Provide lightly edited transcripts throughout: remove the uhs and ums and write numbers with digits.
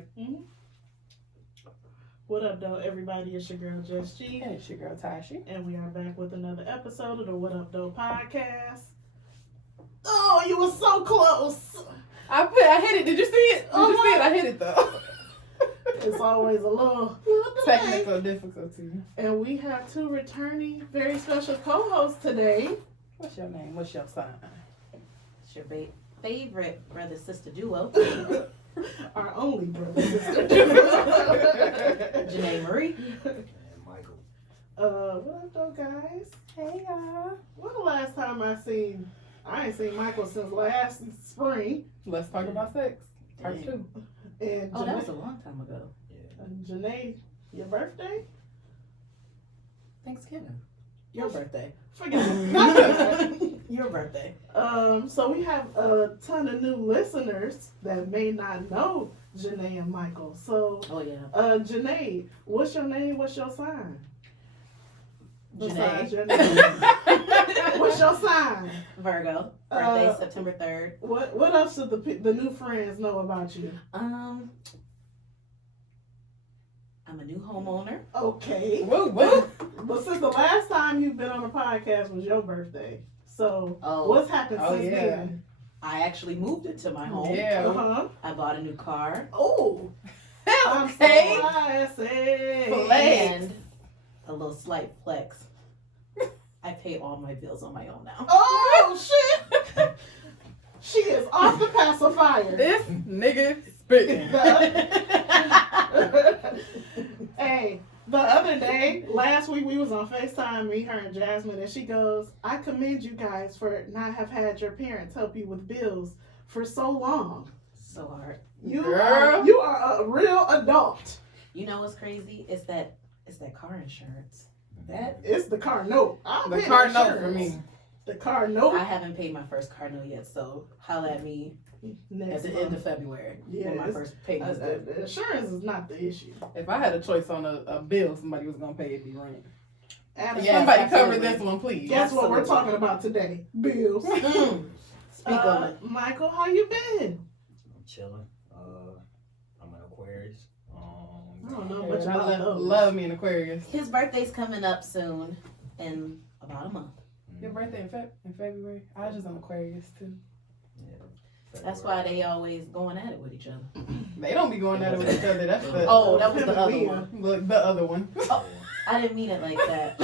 Mhm. What up, though, everybody? It's your girl, Just G. And it's your girl Tashi. And we are back with another episode of the What Up, Though podcast. Oh, you were so close. I hit it. Did you see it? Did you see it? I hit it though. It's always a little Technical difficulty. And we have two returning, very special co-hosts today. What's your name? What's your sign? It's your favorite brother-sister duo, Our only brother sister. Janay Marie. And Michael. What up, though, guys? Hey y'all. When the last time I ain't seen Michael since last spring. Let's talk about sex. Part 2. And Oh, that was a long time ago. Yeah. Janae, your birthday? Thanksgiving. Your birthday. Forget it. Your birthday. So we have a ton of new listeners that may not know Janae and Michael. So, Oh yeah. Janae, what's your name? What's your sign? Besides Janay. your name. What's your sign? Virgo. Birthday September 3rd. What else should the new friends know about you? I'm a new homeowner. Okay. Woo woo. But since the last time you've been on a podcast was your birthday, so what's happened since then? I actually moved into my home. Yeah. Uh-huh. I bought a new car. Oh. I'm so Okay. classy. Flex. And a little slight flex. I pay all my bills on my own now. Oh shit! She is off the pacifier. This nigga spitting. Hey, the other day, last week we was on FaceTime, me, her, and Jasmine, and she goes, "I commend you guys for not have had your parents help you with bills for so long. So hard. You Girl. are a real adult. You know what's crazy? It's that car insurance. That It's the car note. I don't The pay car note insurance. for me. The car note. I haven't paid my first car note yet, so holla at me Next at the end of February when my first payment is due. insurance is not the issue. If I had a choice on a bill somebody was gonna pay, it'd be rent. Absolutely. Yes, Somebody absolutely. cover this one, please. That's what we're Absolutely. talking about today. Bills. Speak on it. Michael, how you been? I'm chilling. I'm an Aquarius. I don't know Yeah, much I about those. love me an Aquarius. His birthday's coming up soon in about a month. Your birthday in February? I was just an Aquarius too. Yeah. That's why they always going at it with each other. They don't be going at it with each other. That's the Oh, that was Him the and other Mia. one. look, the other one. I didn't mean it like that.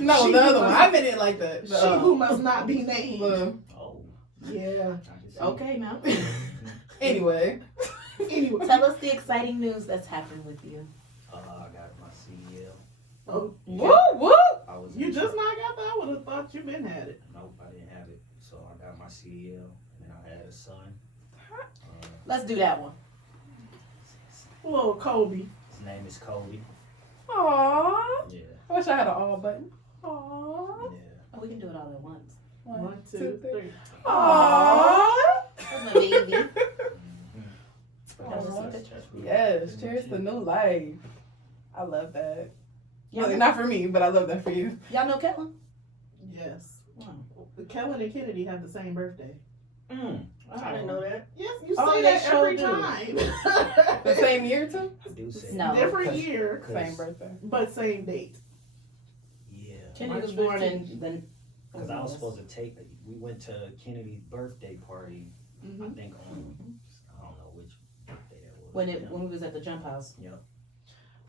No, She the who other one. must- I meant it like that. She who must not be named. Oh. Yeah. Okay, now. Anyway, Anyway. Tell us the exciting news that's happened with you. I got my CEL. Oh, woo woo. I was. you just not got that? I would have thought you been had it. Nope, I didn't have it. So I got my CEL, and then I had a son. Let's do that one. Little Kobe. His name is Cody. Aww. Yeah. I wish I had an all button. Aww. Yeah. Oh, we can do it all at once. One, two, three. Aww. That's my baby. Mm-hmm. Can I just see a picture? Yes, cheers to new life. I love that. Y'all Well, know, not for me, but I love that for you. y'all know Kellen? Yes. Wow. Kellen and Kennedy have the same birthday. I didn't know that. Yes, you Oh, say they that sure every do. time. The same year too? I do say No. Different year, Same birthday. but same date. Yeah. Kennedy was March born 15th. in the. Because I was supposed to take. We went to Kennedy's birthday party. I Mhm. think on. I don't know which birthday that was. when we was at the jump house.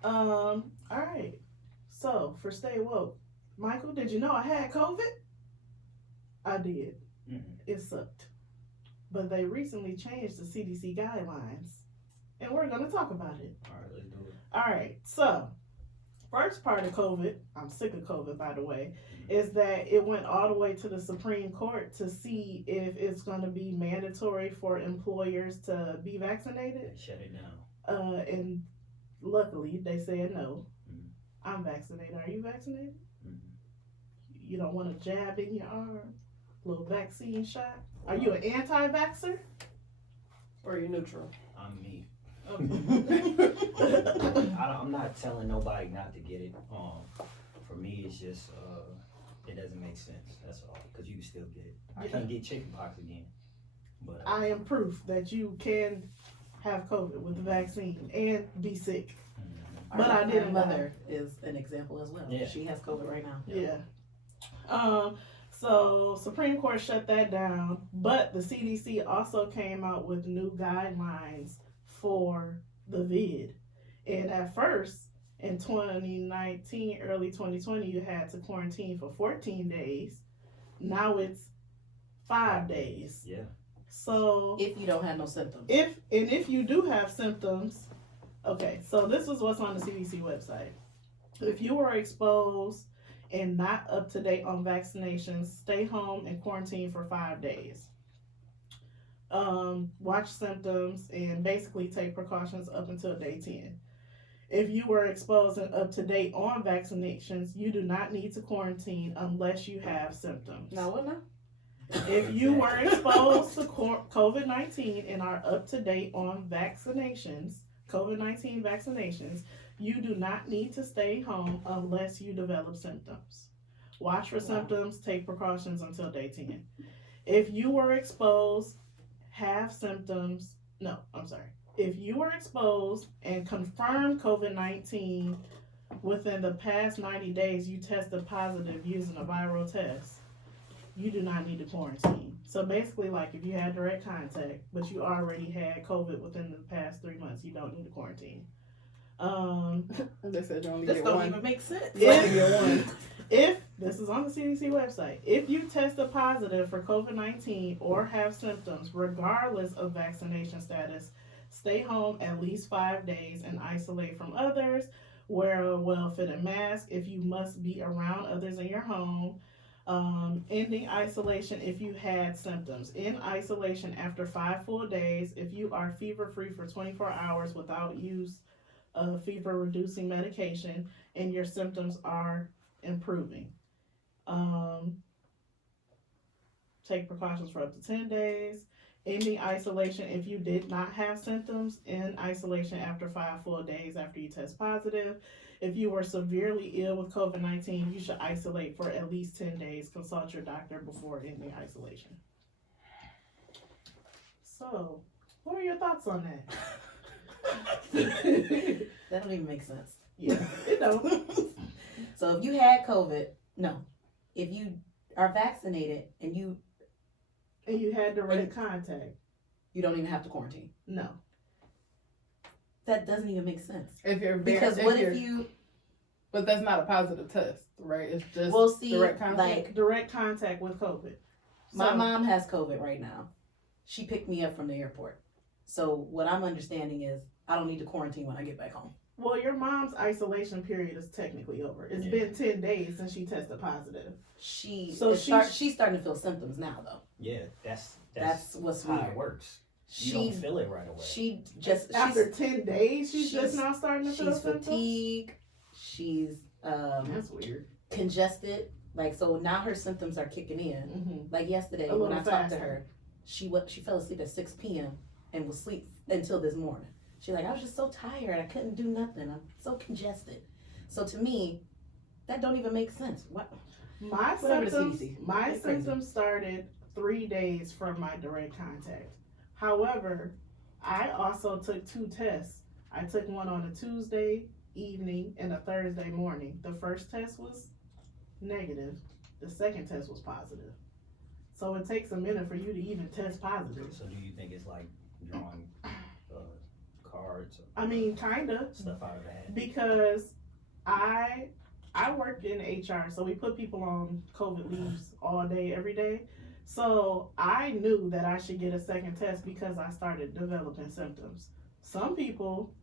All right. So for Stay Woke, Michael, did you know I had COVID? I did. Mm-hmm. It sucked. But they recently changed the CDC guidelines, and we're going to talk about it. All right, let's do it. All right. So, first part of COVID, I'm sick of COVID, by the way, is that it went all the way to the Supreme Court to see if it's going to be mandatory for employers to be vaccinated. They shut it down. And luckily, they said no. Mhm. I'm vaccinated. Are you vaccinated? Mhm. You don't want a jab in your arm? A little vaccine shot? Are you an anti-vaxxer? Or are you neutral? I'm me. Okay. I'm not telling nobody not to get it. For me, it's just it doesn't make sense. That's all. Because you can still get it. I can't get chickenpox again. But I am proof that you can have COVID with the vaccine and be sick. Our, But I didn't our mother is an example as well. Yeah. She has COVID right now. Yeah. So Supreme Court shut that down, but the CDC also came out with new guidelines for the vid. And at first, in 2019, early 2020, you had to quarantine for 14 days. Now it's 5 days. Yeah. So If you don't have no symptoms. if you do have symptoms, okay, so this is what's on the CDC website. If you were exposed and not up to date on vaccinations, stay home and quarantine for 5 days. Watch symptoms and basically take precautions up until day 10. If you were exposed and up to date on vaccinations, you do not need to quarantine unless you have symptoms. Now what now? If you were exposed to COVID-19 and are up to date on vaccinations, COVID-19 vaccinations, you do not need to stay home unless you develop symptoms. Watch for symptoms, take precautions until day 10. If you were exposed, have symptoms, if you were exposed and confirmed COVID-19 within the past 90 days, you tested positive using a viral test, you do not need to quarantine. So basically, like if you had direct contact, but you already had COVID within the past 3 months, you don't need to quarantine. They said you only This get don't one. even make sense. You only get one. If this is on the CDC website, if you tested positive for COVID-19 or have symptoms, regardless of vaccination status, stay home at least 5 days and isolate from others. Wear a well-fitted mask if you must be around others in your home. Ending isolation if you had symptoms. In isolation after 5 full days if you are fever-free for 24 hours without use of fever-reducing medication and your symptoms are improving. Take precautions for up to 10 days. Ending isolation if you did not have symptoms. In isolation after 5 full days after you test positive. If you were severely ill with COVID-19, you should isolate for at least 10 days. Consult your doctor before ending isolation. So, what are your thoughts on that? That don't even make sense. Yeah, it don't. So if you had COVID, if you are vaccinated and you had direct contact, you don't even have to quarantine. no. That doesn't even make sense. If you're Because what if you? But that's not a positive test, right? It's just Well, see, direct contact. like Direct contact with COVID. my mom has COVID right now. She picked me up from the airport. So what I'm understanding is I don't need to quarantine when I get back home. Well, your mom's isolation period is technically over. It's been 10 days since she tested positive. She's starting to feel symptoms now, though. Yeah, That's what's how weird. it works. You don't feel it right away. After 10 days, she's just now starting to feel she's symptoms. fatigued. She's That's weird. congested. Like, so now her symptoms are kicking in. Mm-hmm. Like yesterday A when little I talked to faster. her, she fell asleep at 6 p.m. and was asleep until this morning. She's like, I was just so tired. I couldn't do nothing. I'm so congested. So to me, that don't even make sense. What? My Whatever the symptoms, CDC. my It's crazy. symptoms started 3 days from my direct contact. However, I also took 2 tests. I took one on a Tuesday evening and a Thursday morning. The first test was negative. The second test was positive. So it takes a minute for you to even test positive. So do you think it's like drawing cards or I mean, kinda, stuff out of the hat? because I work in HR, so we put people on COVID leaves all day, every day. So I knew that I should get a second test because I started developing symptoms. Some people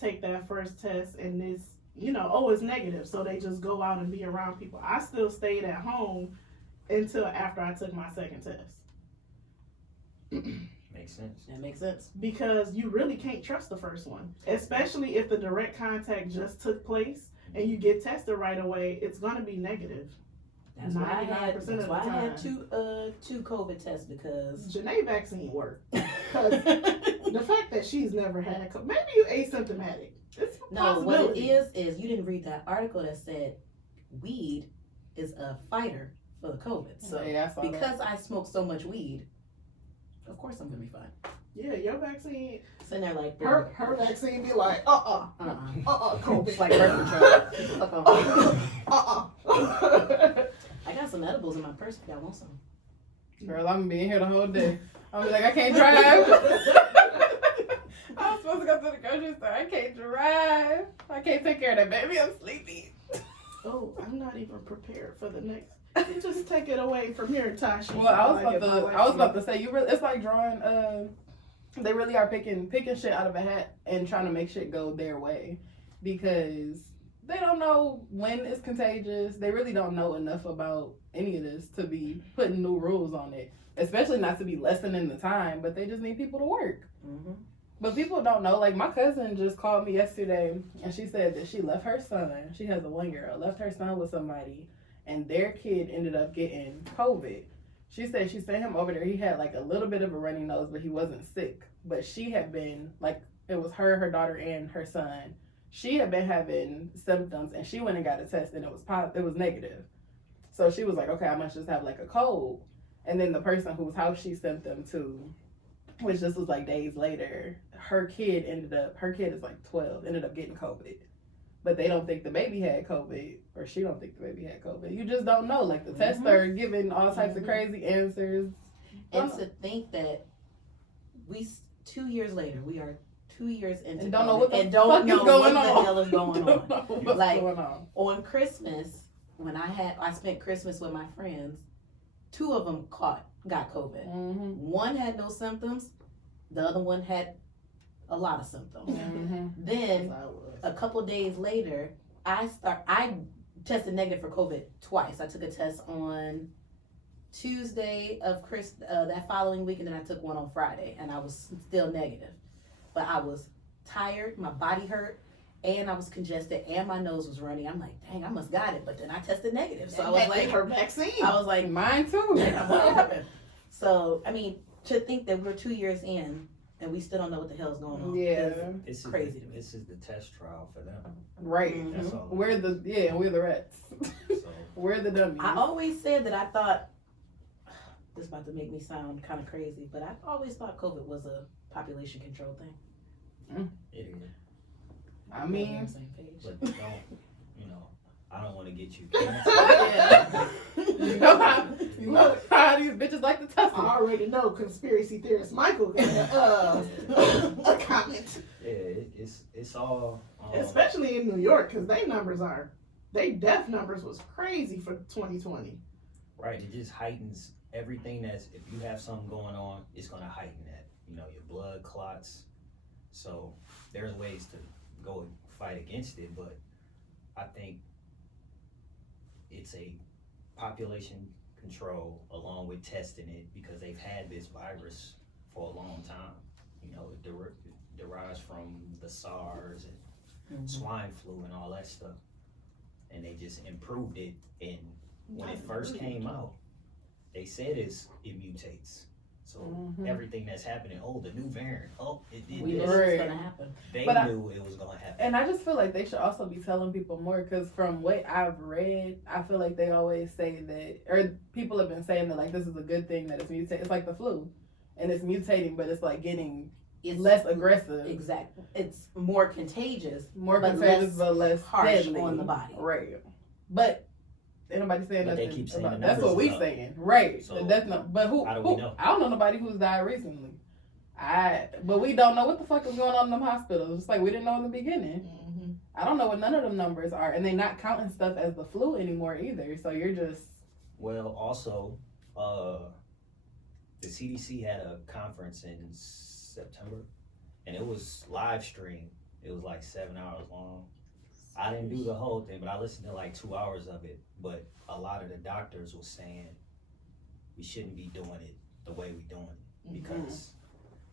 take that first test and it's, it's negative. So they just go out and be around people. I still stayed at home until after I took my second test. Makes sense. That makes sense. Because you really can't trust the first one, especially if the direct contact just took place and you get tested right away. It's going to be negative. That's why I had. 99% of That's the why I had time. two COVID tests because Janay vaccine worked. The fact that she's never had COVID, maybe you asymptomatic. It's a no, what it possibility. is you didn't read that article that said weed is a fighter for the COVID. So Yeah, I saw that. because I smoke so much weed, of course I'm gonna be fine. Yeah, your vaccine. Sitting there like Her vaccine be like, COVID. It's like birth control. Fuck off. Uh-uh. I got some edibles in my purse if y'all want some. Girl, I'm gonna be in here the whole day. I'm like, I can't drive. I was supposed to go to the grocery store. I can't drive. I can't take care of that baby. I'm sleepy. Oh, I'm not even prepared for the next. You just take it away from here, Tasha. Well, I was about to say, it's like drawing. They really are picking shit out of a hat and trying to make shit go their way, because they don't know when it's contagious. They really don't know enough about any of this to be putting new rules on it, especially not to be lessening the time. But they just need people to work. Mm-hmm. But people don't know. Like, my cousin just called me yesterday, and she said that she left her son. She has a 1-year-old. Left her son with somebody, and their kid ended up getting COVID. She said she sent him over there. He had like a little bit of a runny nose, but he wasn't sick. But she had been like, it was her daughter, and her son. She had been having symptoms, and she went and got a test, and it was negative. So she was like, okay, I must just have like a cold. And then the person whose house she sent them to, which this was like days later, her kid is like 12, ended up getting COVID. But they don't think the baby had COVID, or she don't think the baby had COVID. You just don't know. Like, the tests are giving all types of crazy answers. And to think that 2 years later, we are 2 years into And COVID don't know what the and don't fuck know is going what the on. hell is going on. What's Like, going on? On Christmas, when I spent Christmas with my friends, 2 of them got COVID. Mm-hmm. One had no symptoms, the other one had a lot of symptoms. Mm-hmm. Then a couple days later, I tested negative for COVID twice. I took a test on Tuesday of that following week, and then I took one on Friday, and I was still negative. But I was tired, my body hurt, and I was congested, and my nose was running. I'm like, dang, I must got it. But then I tested negative, so I was like, her vaccine. I was like, Mine too. damn, what happened? So, I mean, to think that we're 2 years in and we still don't know what the hell's going on. Yeah. It's crazy to me. This is the test trial for them. Right. Mhm. That's all. We're the rats. So, We're the dummies. I always said that I thought, this is about to make me sound kind of crazy, but I always thought COVID was a population control thing. it is. I We're on mean, the same page. But don't, I don't want to get you canceled. Yeah. you know how these bitches like to tussle. I already know conspiracy theorist Michael got a comment. Yeah, it's all. Especially in New York, because they death numbers was crazy for 2020. Right, it just heightens everything. If you have something going on, it's gonna heighten that. Your blood clots. So there's ways to go and fight against it, but I think it's a population control along with testing it, because they've had this virus for a long time. It derives from the SARS and swine flu and all that stuff, and they just improved it. And when it first came out, they said it mutates. So everything that's happening, the new variant, it did We this. knew it was gonna happen. They But knew it was gonna happen. And I just feel like they should also be telling people more, because from what I've read, I feel like they always say that, or people have been saying that, like, this is a good thing that it's mutating. It's like the flu, and it's mutating, but it's like getting less aggressive. Exactly. It's more contagious. More but contagious, but less harsh deadly on the body. Right. But ain't nobody saying But they nothing keep saying about the that's what numbers we is up. saying. Right. So, That's not, but who how do we know? I don't know nobody who's died recently. But we don't know what the fuck is going on in them hospitals. It's like we didn't know in the beginning. Mm-hmm. I don't know what none of them numbers are, and they not counting stuff as the flu anymore either. So you're just Well, also, the CDC had a conference in September, and it was live streamed. It was like 7 hours long. I didn't do the whole thing, but I listened to like 2 hours of it. But a lot of the doctors were saying we shouldn't be doing it the way we're doing it, because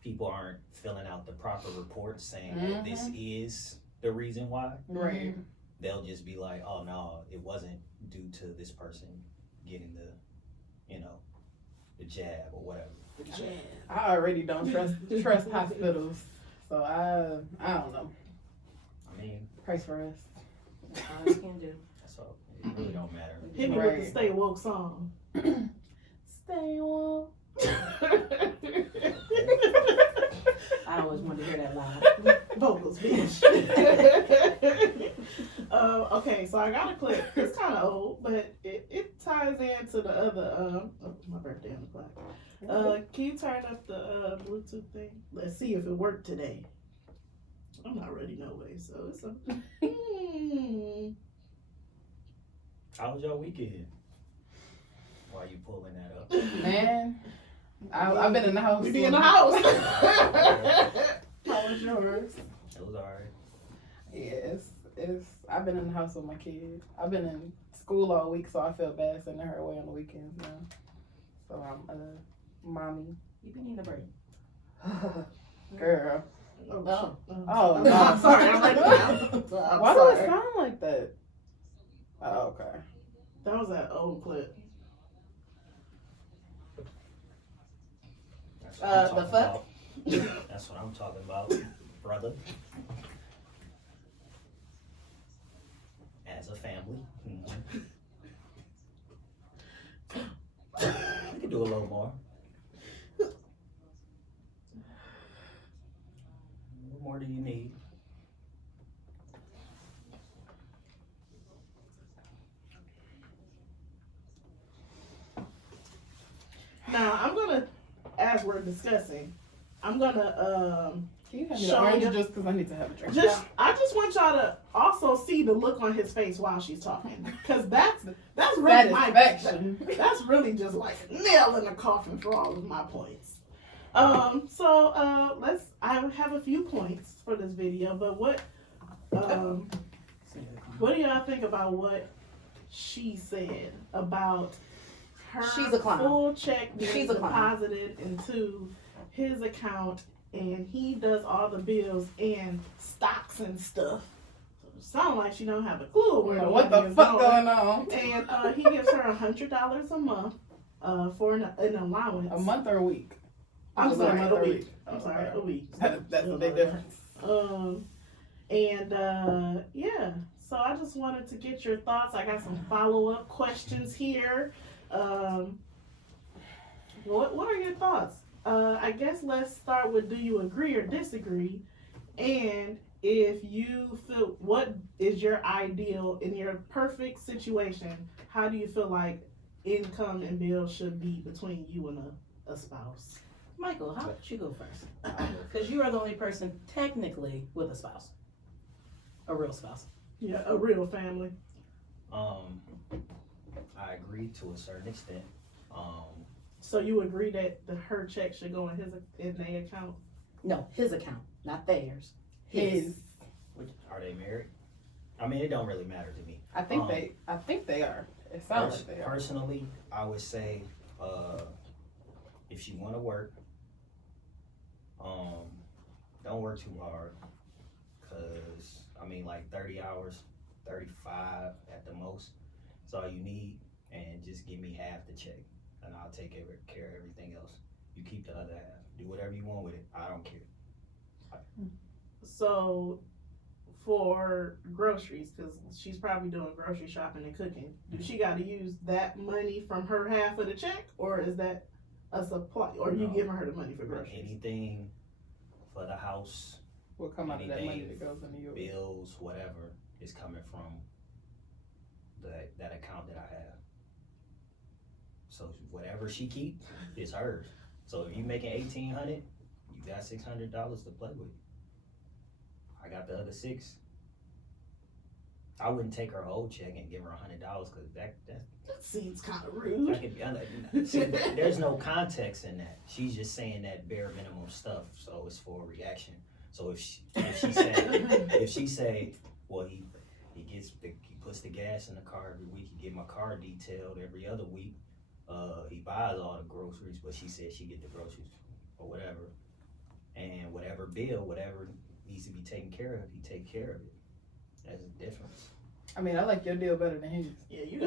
people aren't filling out the proper reports saying that this is the reason why. right. They'll just be like, oh no, it wasn't due to this person getting the jab or whatever. I already don't trust hospitals. So I don't know. I mean, Pray for us. All we can do. that's all. It really don't matter. Hit me with the Stay Woke song. Stay woke. I always wanted to hear that live. Vocals, bitch. Okay, so I got a clip. It's kind of old, but it ties into the other. Oh, my birthday on the clock. Can you turn up the Bluetooth thing? Let's see if it worked today. I'm not ready no way, so it's a. How was your weekend? Why you pulling that up? Man, I've been in the house. We be in the house. How was yours? It was alright. Yes, I've been in the house with my kids. I've been in school all week, so I feel bad sending her away on the weekends now. So I'm mommy. You been eating a break. Girl. Oh. Oh, I'm no. sorry. I'm ready now. Why do it sound like that? Oh, okay. That was that old clip. That's what I'm The talking fuck? about. That's what I'm talking about, brother. As a family. We can do a little more. What more do you need? Now I'm gonna, as we're discussing, I'm gonna Can you have me Show the orange ya. juice because I need to have a drink? I just want y'all to also see the look on his face while she's talking, because that's really Satisfaction. that's really just like a nail in the coffin for all of my points. I have a few points for this video, but what do y'all think about what she said about her She's a clown. full check being She's a clown. deposited into his account and he does all the bills and stocks and stuff? Sound like she don't have a clue where the What money the is fuck going. going on? And he gives her $100 a month for an allowance. A month or a week? I'm Was it sorry, month a or week. I'm sorry, a week. That's a big difference. Yeah. So I just wanted to get your thoughts. I got some follow-up questions here. What are your thoughts? I guess let's start with, do you agree or disagree? And if you feel, what is your ideal, in your perfect situation, how do you feel like income and bills should be between you and a spouse? Michael, how about you go first? Because you are the only person technically with a spouse. A real spouse. Yeah, a real family. I agree to a certain extent. So you agree that her check should go in their account? No, his account, not theirs. His. Are they married? I mean, it don't really matter to me. I think they are. It sounds like they are. Personally, I would say, if you want to work, don't work too hard, cause I mean, like 30 hours, 35 at the most, is all you need, and just give me half the check, and I'll take care of everything else. You keep the other half. Do whatever you want with it. I don't care. So for groceries, because she's probably doing grocery shopping and cooking, do she got to use that money from her half of the check, or is that a supply, or you No. giving her the money for groceries? Anything for the house, Will come out of that money anything, that goes into yours. bills, whatever, is coming from that account that I have. So whatever she keep is hers. So if you making $1,800, you got $600 to play with. I got the other $6. I wouldn't take her whole check and give her $100 because that seems kind of that rude. could be. See, there's no context in that. She's just saying that bare minimum stuff, so it's for a reaction. So if she say, well, he puts the gas in the car every week. He get my car detailed every other week. He buys all the groceries, but she said she get the groceries or whatever, and whatever bill, whatever needs to be taken care of, he take care of it. That's the difference. I mean, I like your deal better than his. Yeah, you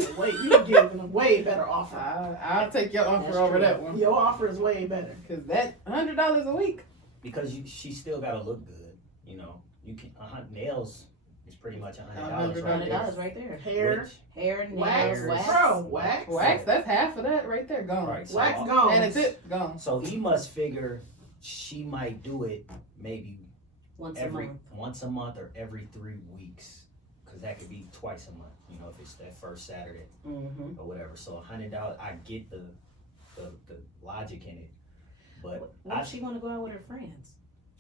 giving a way better offer. I'll take your offer That's over true. that one. Your offer is way better. Cause that $100 a week. Because she still gotta look good, you know. You can nails is pretty much $100 right there. $100 right there. Hair, Which, Hair, wax, nails, wax. bro, wax. Wax, that's half of that right there gone. right, so, Wax gone. And it's it gone. so he must figure she might do it maybe Once once a month or every 3 weeks, because that could be twice a month. You know, if it's that first Saturday Mm-hmm. or whatever. So $100, I get the logic in it, but What if she want to go out with her friends?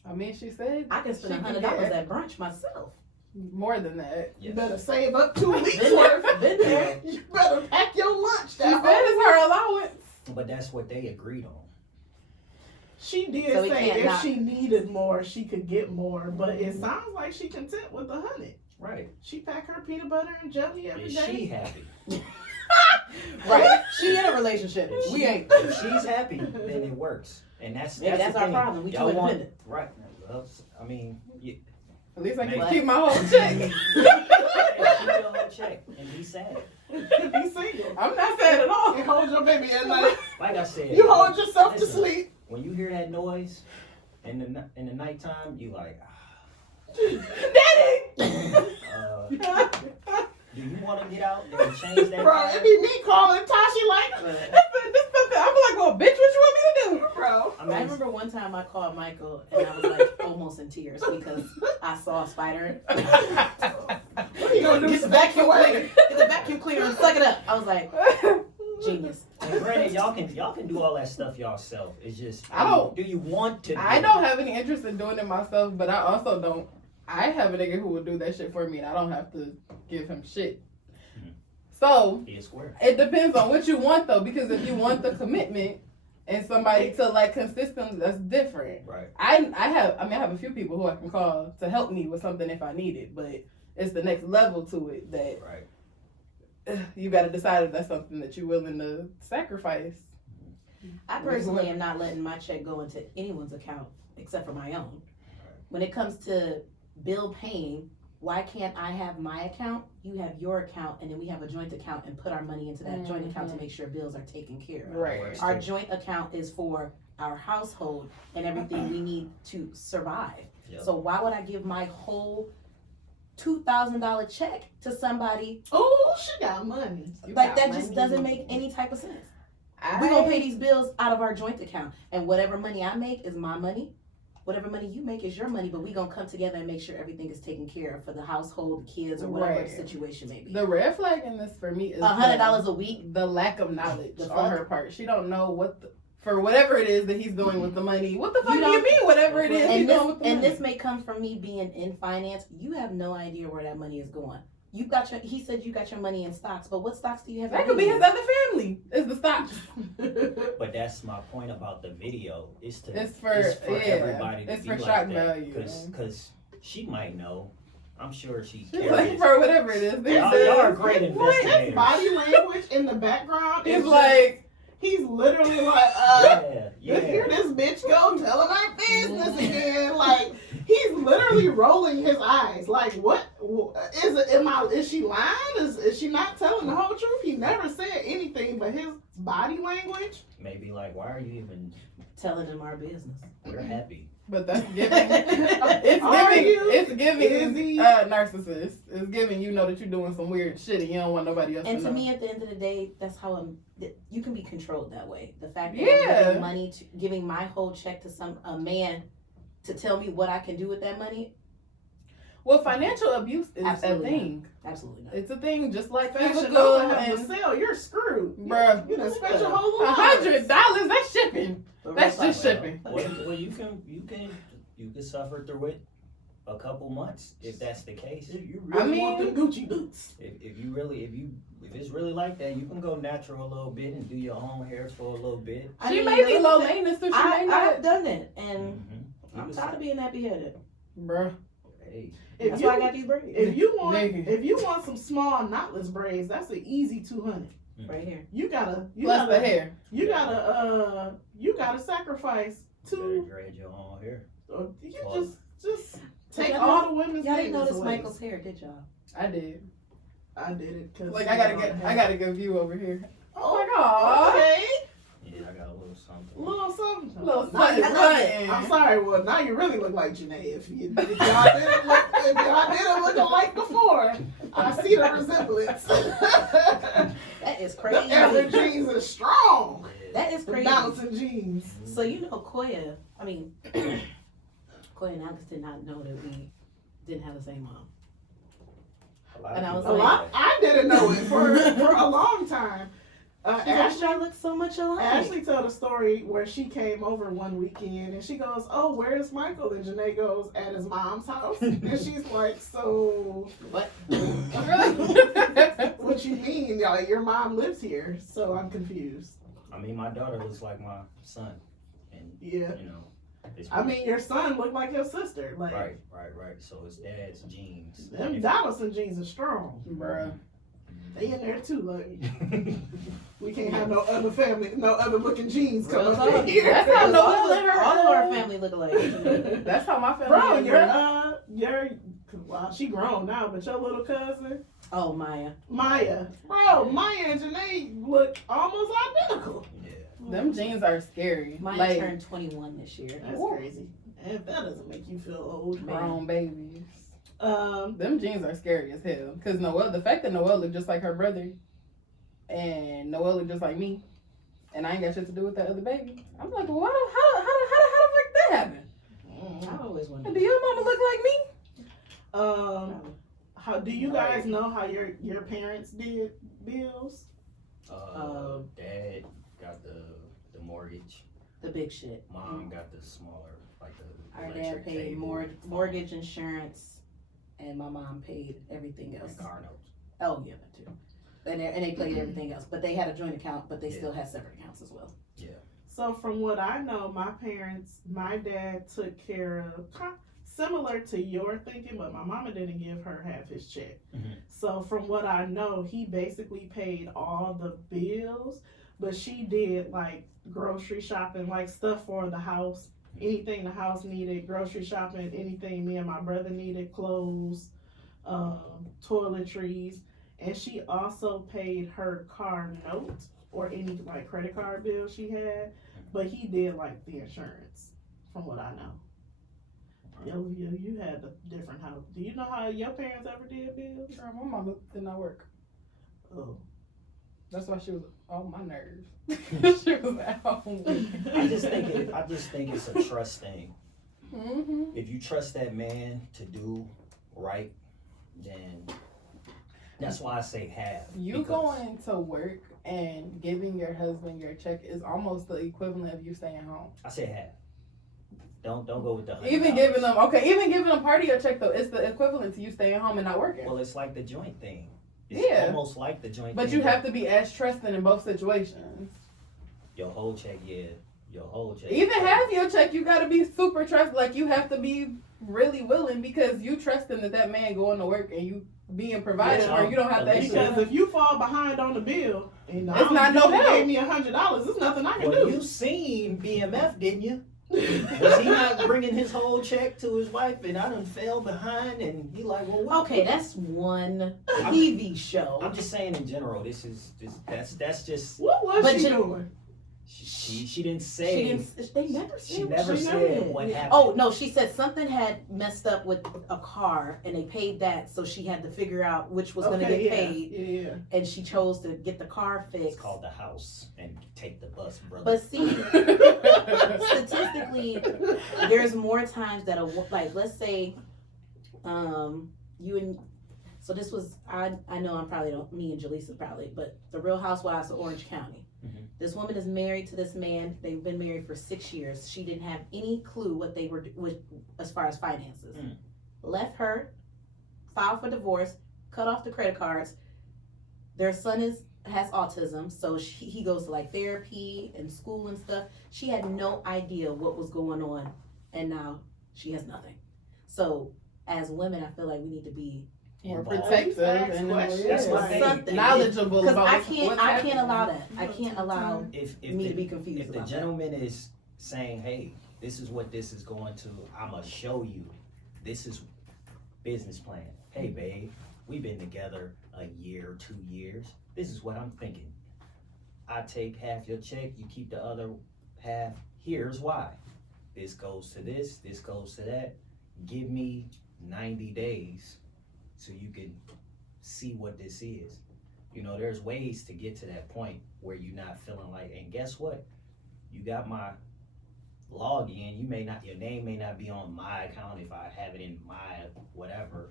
I mean, she said I can she spend can $100 get at brunch myself. more than that. You yes. better save up 2 weeks Been worth. there, been there. You better pack your lunch. She said it's her allowance. But that's what they agreed on. She did So we say can't if not- she needed more, she could get more, but it sounds like she content with 100. Right. She pack her peanut butter and jelly every Is day. she happy? Right. She in a relationship. We ain't. If she's happy, then it works. And that's Maybe that's the our thing. problem. We too Y'all want- independent. Right. Well, I mean, At least I can Maybe. keep my whole check. keep your whole check and be sad. Be single. I'm not sad at all. And hold your baby at night. Like I said, You hold yourself to listen, sleep. when you hear that noise in the nighttime, you like, Daddy! do you want to get out and change that? Bro, tire? it be me calling Tashi like, This something. I'm like, well, bitch, what you want me to do? bro. I mean, I remember one time I called Michael and I was like almost in tears because I saw a spider. What are you gonna do? Get the vacuum cleaner. Get the vacuum cleaner and suck it up. I was like, genius. and granted, y'all can do all that stuff yourself. It's just, I don't- do you want to? I do don't it? have any interest in doing it myself, but I also don't. I have a nigga who will do that shit for me, and I don't have to give him shit. Mhm. So Be a square. it depends on what you want, though, because if you want the commitment and somebody to like consistently, that's different. Right. I have a few people who I can call to help me with something if I need it, but it's the next level to it that Right. you got to decide if that's something that you're willing to sacrifice. I personally am not letting my check go into anyone's account except for my own. When it comes to bill paying, why can't I have my account, you have your account, and then we have a joint account and put our money into that joint account to make sure bills are taken care of. Right. Our joint account is for our household and everything we need to survive. Yep. So why would I give my whole $2,000 check to somebody Oh, she got money. You like got that? Just money. doesn't make any type of sense. We're gonna pay these bills out of our joint account, and whatever money I make is my money. Whatever money you make is your money, but we gonna come together and make sure everything is taken care of for the household, the kids, or whatever Right. the situation may be. The red flag in this for me is $100 a week. the lack of knowledge The on fuck? her part. She don't know for whatever it is that he's doing with the money. What the fuck You do you don't- mean? Whatever it is he's And doing with the money. this may come from me being in finance. You have no idea where that money is going. He said you got your money in stocks, but what stocks do you have? That could be his other family. It's the stocks. But that's my point about the video. It's for yeah, everybody to it's be for like shock that. value. Because she might know. I'm sure she's She's curious. like, for whatever it is. Y'all are great His investigators. body language in the background is It's just, like, he's literally like, Yeah, here yeah. this bitch go telling our business again. Like, he's literally rolling his eyes. Like, what is it? Is she lying? Is she not telling the whole truth? He never said anything, but his body language. Maybe like, why are you even? telling them our business. We're happy. but that's giving. Are you? It's giving Is he? narcissist. It's giving you know that you're doing some weird shit and you don't want nobody else And to to know. me, at the end of the day, that's how you can be controlled that way. The fact that Yeah. I'm giving money giving my whole check to a man to tell me what I can do with that money, Well, financial abuse is Absolutely a thing. absolutely not. It's a thing, just like Fashion physical Nova has and to sell. You're screwed, Bruh. You done spent your whole life. $100. That's shipping. But That's right, just shipping. Well, you can suffer through it a couple months if that's the case. If you really want them Gucci boots. If it's really like that, you can go natural a little bit and do your own hair for a little bit. I She mean, may be like low I said, maintenance, so she may not. I've done it, and Mm-hmm. I'm tired of being that beheaded. Bruh. Hey, If That's you, why I got these braids if you Nigga. want some small knotless braids, that's an easy 200. right here. You gotta Plus the hair. You gotta sacrifice you better two. dread your own hair. You Well, just take y'all all the women's Y'all didn't babies notice away. Michael's hair, did y'all? I did. I did it because Like I gotta get view over here. Oh my god. Okay, Yeah, I got a little something. little something. Little Now you something, really- something. I'm sorry. Well, now you really look like Janay. If y'all didn't look alike before, I see the resemblance. That is The crazy. Ever jeans are strong. That is The crazy. bouncing jeans. So Koya, Koya and Alex did not know that we didn't have the same mom. And I was like, I didn't know it for a long time. Ashley looks so much alike. Ashley told a story where she came over one weekend and she goes, "Oh, where's Michael?" And Janay goes, "At his mom's house." And she's like, "So What? what you mean? Like, your mom lives here?" So I'm confused. I mean, my daughter looks like my son, and Yeah. it's I mean, your son looked like your sister. Like, right. So it's dad's genes. them Donaldson jeans are strong. Bruh. They in there too. Like, we can't have no other family, no other looking jeans coming up in here. That's how all of our family look alike. That's how my family. Bro, is. well, she grown now, but your little cousin, Oh, Maya. bro, Maya and Janay look almost identical. Yeah. Them jeans are scary. Maya turned 21 this year. That's crazy. And if that doesn't make you feel old, Grown babies. um, Them jeans are scary as hell. Cause the fact that Noelle looked just like her brother, and Noelle looked just like me, and I ain't got shit to do with that other baby. I'm like, well, how the fuck that happen? I always Do wondered. your mama look like me? how do you guys know how your parents did bills? Dad got the mortgage. The big shit. Mom got the smaller, like the Our electric dad paid cable, mortgage, insurance, and my mom paid everything else. and car notes. Oh yeah, that too. And they paid everything else, but they had a joint account, but they still had separate accounts as well. So from what I know, my dad took care of similar to your thinking, but my mama didn't give her half his check. Mhm. So from what I know, he basically paid all the bills, but she did like grocery shopping, like stuff for the house, anything the house needed, grocery shopping, anything me and my brother needed, clothes, toiletries, and she also paid her car note or any like credit card bill she had, but he did like the insurance, from what I know. You had a different house. Do you know how your parents ever did bills? Girl, my mama did not work. Oh. That's why she was on my nerves. She was at home. I just think it's a trust thing. Mm-hmm. If you trust that man to do right, then that's why I say half. You because- going to work and giving your husband your check is almost the equivalent of you staying home. I say half. Don't go with the $100. Even giving them part of your check though, it's the equivalent to you staying home and not working. Well, it's like the joint thing. It's Yeah. almost like the joint But thing. you have to be as trusting in both situations. Your whole check, yeah. Your whole check. Even half your check, you gotta be super trust. Like you have to be really willing because you trusting that man going to work and you being provided Yeah. for. You don't have to Because actually. if you fall behind on the bill, and It's not no help. gave me $100, there's nothing I can Well, do. you seen BMF, didn't you? Was he not bringing his whole check to his wife, and I done fell behind, and he like, well, what? Okay, that's one TV show. I'm just saying in general. That's just. What was But she you- doing? She didn't say. They never said. She never she said did. what happened. Oh no, she said something had messed up with a car, and they paid that, so she had to figure out which was going to get paid, Yeah. and she chose to get the car fixed. It's called the house and take the bus, brother. But see, statistically, there's more times that let's say, you and. So this was I know I'm probably don't me and Jaleesa probably, but the Real Housewives of Orange County. Mhm. This woman is married to this man. They've been married for 6 years. She didn't have any clue what they were with as far as finances. Mm. Left her, filed for divorce, cut off the credit cards. Their son has autism, so he goes to like therapy and school and stuff. She had no idea what was going on, and now she has nothing. So as women, I feel like we need to be More Involved. protective and Questions. That's my thing. Something. knowledgeable because about I what's can't happening. allow that. I can't allow if me to the, be confused if the about that. gentleman is saying, hey, this is what this is going to, I'ma show you. This is business plan. Hey, babe, we've been together a year, 2 years. This is what I'm thinking. I take half your check, you keep the other half. Here's why. This goes to this goes to that. Give me 90 days so you can see what this is. You know, there's ways to get to that point where you're not feeling like, and guess what? You got my log in, your name may not be on my account if I have it in my whatever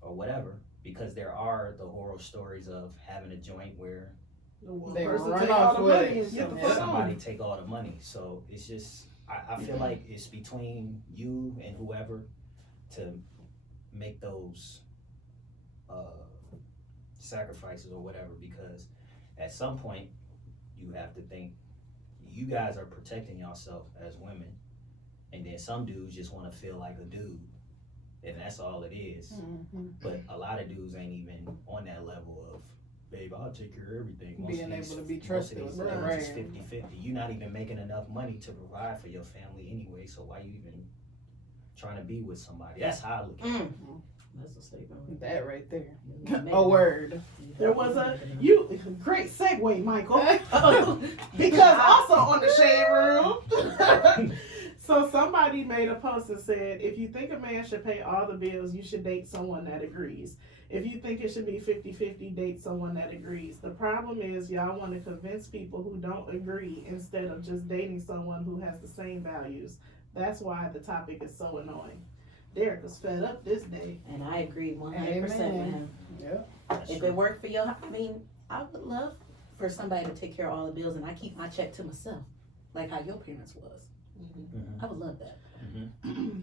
or whatever, because there are the horror stories of having a joint where They person run take off all the with money it. and get the Yeah. fuck somebody on. take all the money. So it's just, I feel like it's between you and whoever to make those sacrifices or whatever, because at some point you have to think you guys are protecting yourself as women, and then some dudes just want to feel like a dude, and that's all it is. But a lot of dudes ain't even on that level of, babe, I'll take care of everything. Being able to be most of trusted these with things that, is right. 50-50. You're not even making enough money to provide for your family anyway, so why you even trying to be with somebody? That's how I look at it. That's a statement. That right there. Maybe. A word. There was great segue, Michael. Because also on the shade room. So somebody made a post and said, if you think a man should pay all the bills, you should date someone that agrees. If you think it should be 50-50, date someone that agrees. The problem is y'all want to convince people who don't agree instead of just dating someone who has the same values. That's why the topic is so annoying. Derek was fed up this day. And I agree 100% with him. Yeah. That's If true. it worked for you, I mean, I would love for somebody to take care of all the bills and I keep my check to myself, like how your parents was. Mhm. I would love that.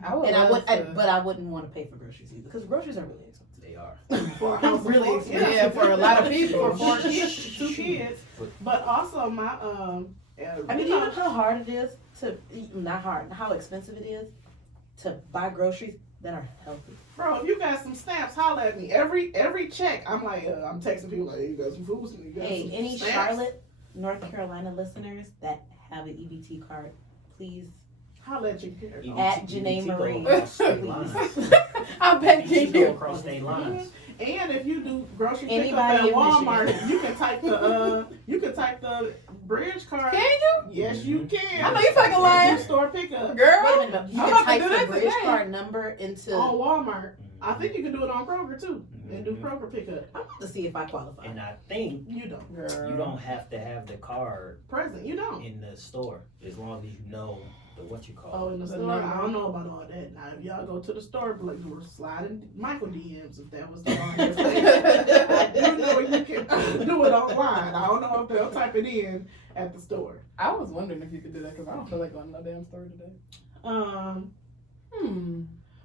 I would And love to- but I wouldn't want to pay for groceries either, because groceries are really expensive. They are. For a house of Really four- expensive. Yeah, for a lot of people. For 4 kids, 2 kids. But also my I mean, you know how hard it is to, not hard, how expensive it is to buy groceries that are healthy. bro, if you got some stamps, holla at me. Every check, I'm like, I'm texting people like, hey, you got some food? You got Hey, some any stamps? Charlotte, North Carolina listeners that have an EBT card, please Holla at you. At Janay go Marie. across state lines. I'm begging You go you. across state lines. And if you do grocery pickup Anybody at in Walmart, Michigan. you can type the bridge card. Can you? Yes, you can. I know you fucking lying. Store pickup Girl, Wait a minute, you I'm can about to type do the that bridge today. card number into. on Walmart. I think you can do it on Kroger too, and do Mhm. Kroger pickup. I'm about to see if I qualify. And I think You don't. Girl. you don't have to have the card Present, you don't. in the store as long as you know the what you call Oh, in the The store, number. I don't know about all that. Now, if y'all go to the store, like you were sliding Michael DMs, if that was the wrong thing. You know you can do it online. I don't know if they'll type it in at the store. I was wondering if you could do that because I don't feel like going to no damn store today.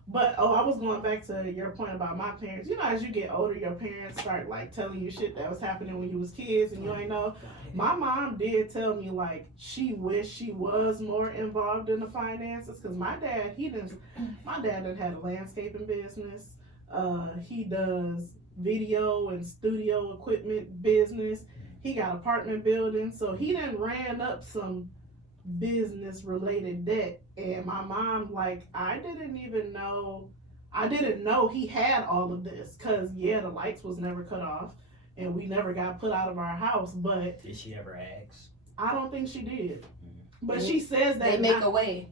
But I was going back to your point about my parents. You know, as you get older, your parents start like telling you shit that was happening when you was kids, and you ain't know. My mom did tell me like she wished she was more involved in the finances, because my dad done had a landscaping business. He does video and studio equipment business. He got apartment buildings, so he done ran up some business related debt. And my mom, like, I didn't know he had all of this, because the lights was never cut off and we never got put out of our house. But Did she ever ask? I don't think she did. But They- she says They that make now, a way.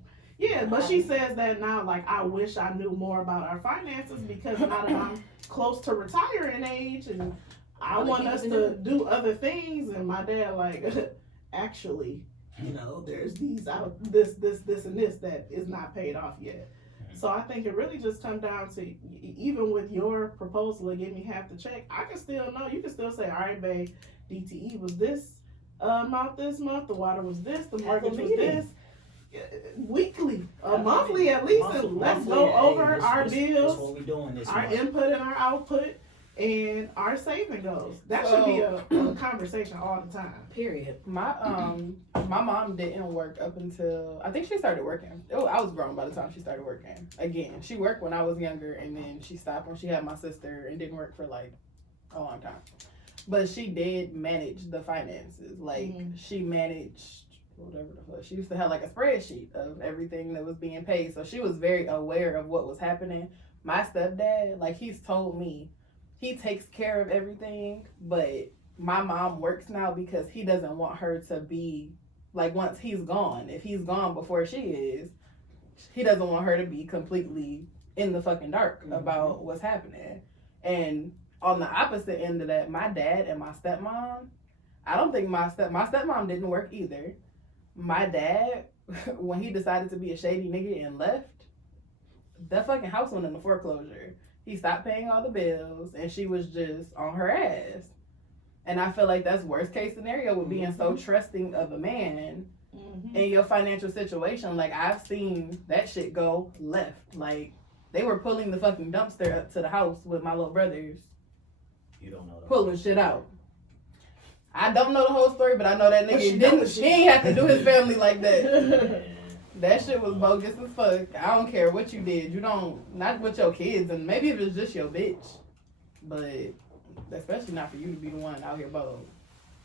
but she says that now, like, I wish I knew more about our finances, because now that I'm close to retiring age and I Well, they want can't us even to do other things. And my dad, like, actually, there's these out, this and this that is not paid off yet. So I think it really just comes down to, even with your proposal to give me half the check, I can still know. You can still say, all right, babe, DTE was this amount this month, the water was this, the mortgage was this. Weekly, monthly at least, and let's go over our bills, That's what we doing this our month. input and our output, and our saving goals. That should be a conversation all the time. Period. My mom didn't work up until I think she started working. Oh, I was grown by the time she started working. Again, she worked when I was younger, and then she stopped when she had my sister and didn't work for like a long time. But she did manage the finances. Like she managed whatever the fuck. She used to have like a spreadsheet of everything that was being paid. So she was very aware of what was happening. My stepdad, like, he's told me he takes care of everything, but my mom works now because he doesn't want her to be like, once he's gone, if he's gone before she is, he doesn't want her to be completely in the fucking dark about what's happening. And on the opposite end of that, my dad and my stepmom, I don't think my stepmom didn't work either. My dad when he decided to be a shady nigga and left, that fucking house went into foreclosure. He stopped paying all the bills, and she was just on her ass. And I feel like that's worst case scenario with being so trusting of a man in your financial situation. Like, I've seen that shit go left. Like, they were pulling the fucking dumpster up to the house with my little brothers. You don't know that. Pulling shit out. I don't know the whole story, but I know that nigga didn't. He ain't have to do his family like that. That shit was bogus as fuck. I don't care what you did. You don't, not with your kids, and maybe if it's just your bitch. But especially not for you to be the one out here bold.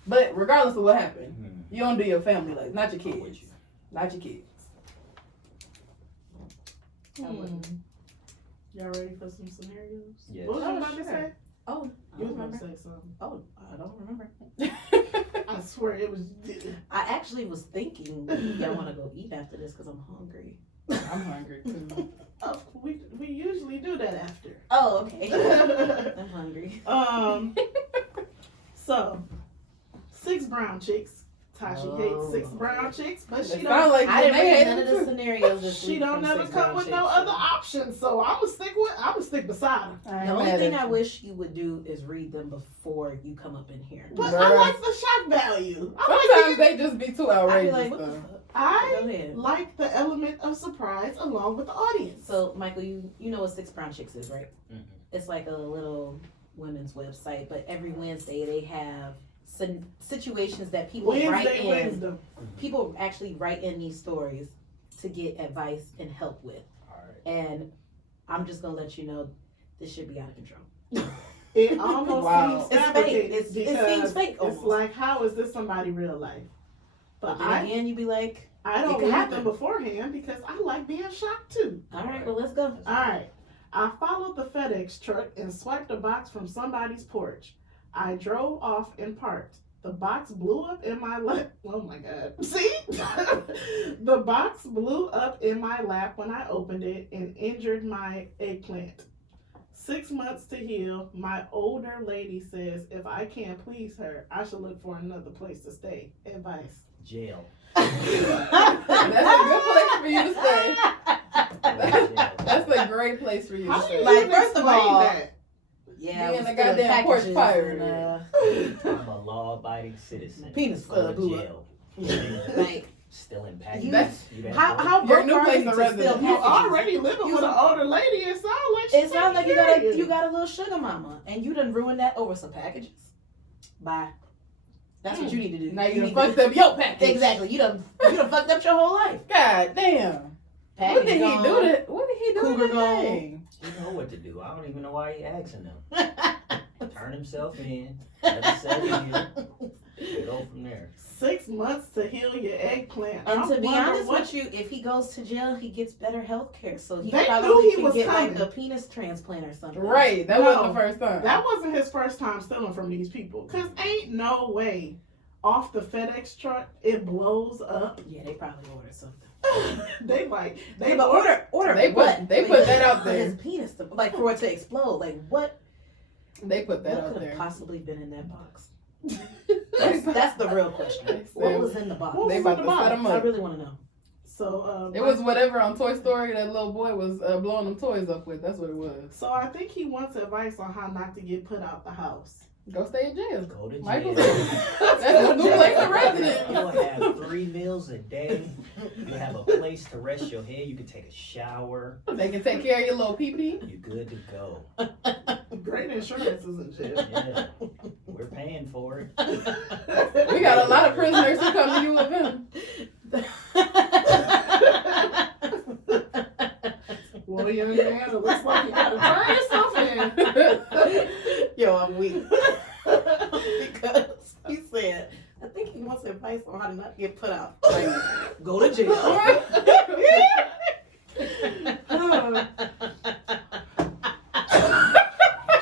But regardless of what happened, you don't do your family like, not your kids. Not your kids. Y'all ready for some scenarios? Yes. What was you about to say? Oh, You was about to say something. oh, I don't remember. I swear it was. I actually was thinking y'all want to go eat after this because I'm hungry. I'm hungry too. Oh, we usually do that after. Oh, okay. I'm hungry. So 6 brown chicks. Tashi hates 6 brown chicks, but she It don't. sound like I didn't Janae read none of hated the it scenarios this She week don't from never 6 come Brown with Chicks, no so- other options, so I'ma stick beside her. too. I The ain't only mad thing at I you. wish you would do is read them before you come up in here. But Girl. I like the shock value. Sometimes they just be too I'd be outrageous. like, what the though. fuck? I Go ahead. like the element of surprise along with the audience. So, Michael, you know what 6 Brown Chicks is, right? Mhm. It's like a little women's website, but every Wednesday they have situations that people write Wednesday in. wisdom. People actually write in these stories to get advice and help with. Alright. And I'm just gonna let you know, this should be out of control. It almost Wow. seems It's fabricated fake. It because seems fake it's almost. like, how is this somebody real life? But But then again, you be like, I it don't could read happen. them beforehand because I like being shocked too. all right, well, let's go. All right. I followed the FedEx truck and swiped a box from somebody's porch. I drove off and parked. The box blew up in my lap. Oh my God. See? The box blew up in my lap when I opened it and injured my eggplant. 6 months to heal. My older lady says if I can't please her, I should look for another place to stay. Advice. Jail. That's a good place for you to stay. Jail. That's a great place for you to How do you stay. Like, even first of explain all, that? Yeah, Being we a still in goddamn porch packages pirate. and, I'm a law-abiding citizen. Penis Go to blew up. jail. like, Still in You- packages. You better how go. how Your broke new are place you of to residence. steal You packages? already living with an older lady. It sounds like It sounds like you got taking a care of got a little sugar mama, and you done ruined that over some packages. Bye. That's what you need to do. Now you done need fucked to, up your package. exactly. You done fucked up your whole life. God damn. Package What did he gone. do to? What did he do Cougar to gone. that thing? You know what to do. I don't even know why he asking them. Turn himself in. Let it settle in. Go from there. 6 months to heal your eggplant. And I to be wonder honest what- with you, if he goes to jail, he gets better health care. So he They knew probably he can was get like coming. a penis transplant or something. Right. That No. wasn't the first time. that wasn't his first time stealing from these people. Cause ain't no way off the FedEx truck it blows up. Yeah, they probably ordered something. They like They they but order They put- what? they For put his- that out for there. his penis to, like for it to explode. Like what? They put that What out could have there. possibly been in that box? That's the real question. What was in the box? What They was about in to the set box? him I up. really want to know. So It was whatever on Toy Story that little boy was blowing them toys up with. That's what it was. So I think he wants advice on how not to get put out the house. Go stay in jail. Go to Michael jail. That's his new place of residence. You'll have 3 meals a day. You'll have a place to rest your head. You can take a shower. They can take care of your little pee-pee. You're good to go. Great insurance is in jail. Yeah. We're paying for it. We got a lot of prisoners who come to you with him. Well, young man, it looks like you gotta turn yourself in. Yo, I'm weak. Because he said, I think he wants advice on how to not get put out. Like, go to jail.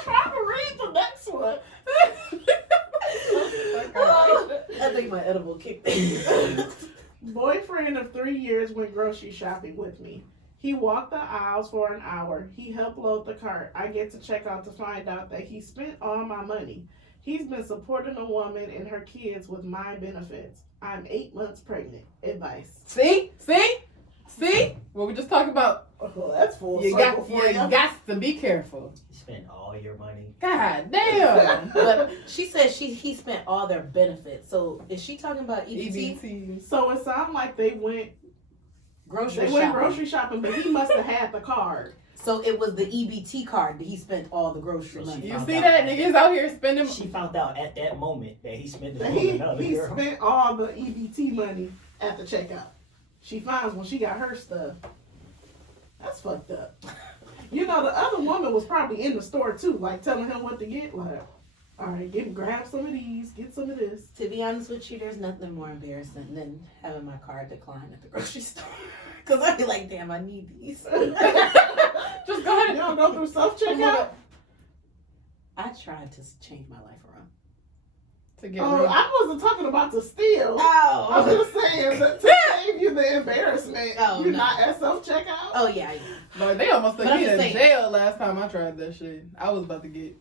Trying to read the next one. I think my edible kicked in. Boyfriend of 3 years went grocery shopping with me. He walked the aisles for an hour. He helped load the cart. I get to check out to find out that he spent all my money. He's been supporting a woman and her kids with my benefits. I'm 8 months pregnant. Advice. See? What we just talked about. Oh, that's full You circle got, for you. got to be careful. You spend all your money. God damn. But she said he spent all their benefits. So is she talking about EBT? EBT. So it sounded like they went Grocery shopping. shopping, but he must have had the card. So it was the EBT card that he spent all the grocery So she money. You found see out that? Niggas out here spending. She found out at that moment that he spent the That money on another he girl. spent all the EBT money at the checkout. She finds when she got her stuff. That's fucked up. You know, the other woman was probably in the store too, like telling him what to get. Like, all right, grab some of these, get some of this. To be honest with you, there's nothing more embarrassing than having my card decline at the grocery store. Because I'd be like, damn, I need these. Just go ahead. You don't go through self checkout. I tried to change my life around. To get Oh, rid. I wasn't talking about to steal. Oh. I was just saying that to save you the embarrassment. Oh, You're no. not at self checkout. Oh, yeah. But they almost took But I'm me just to saying. jail last time I tried that shit. I was about to get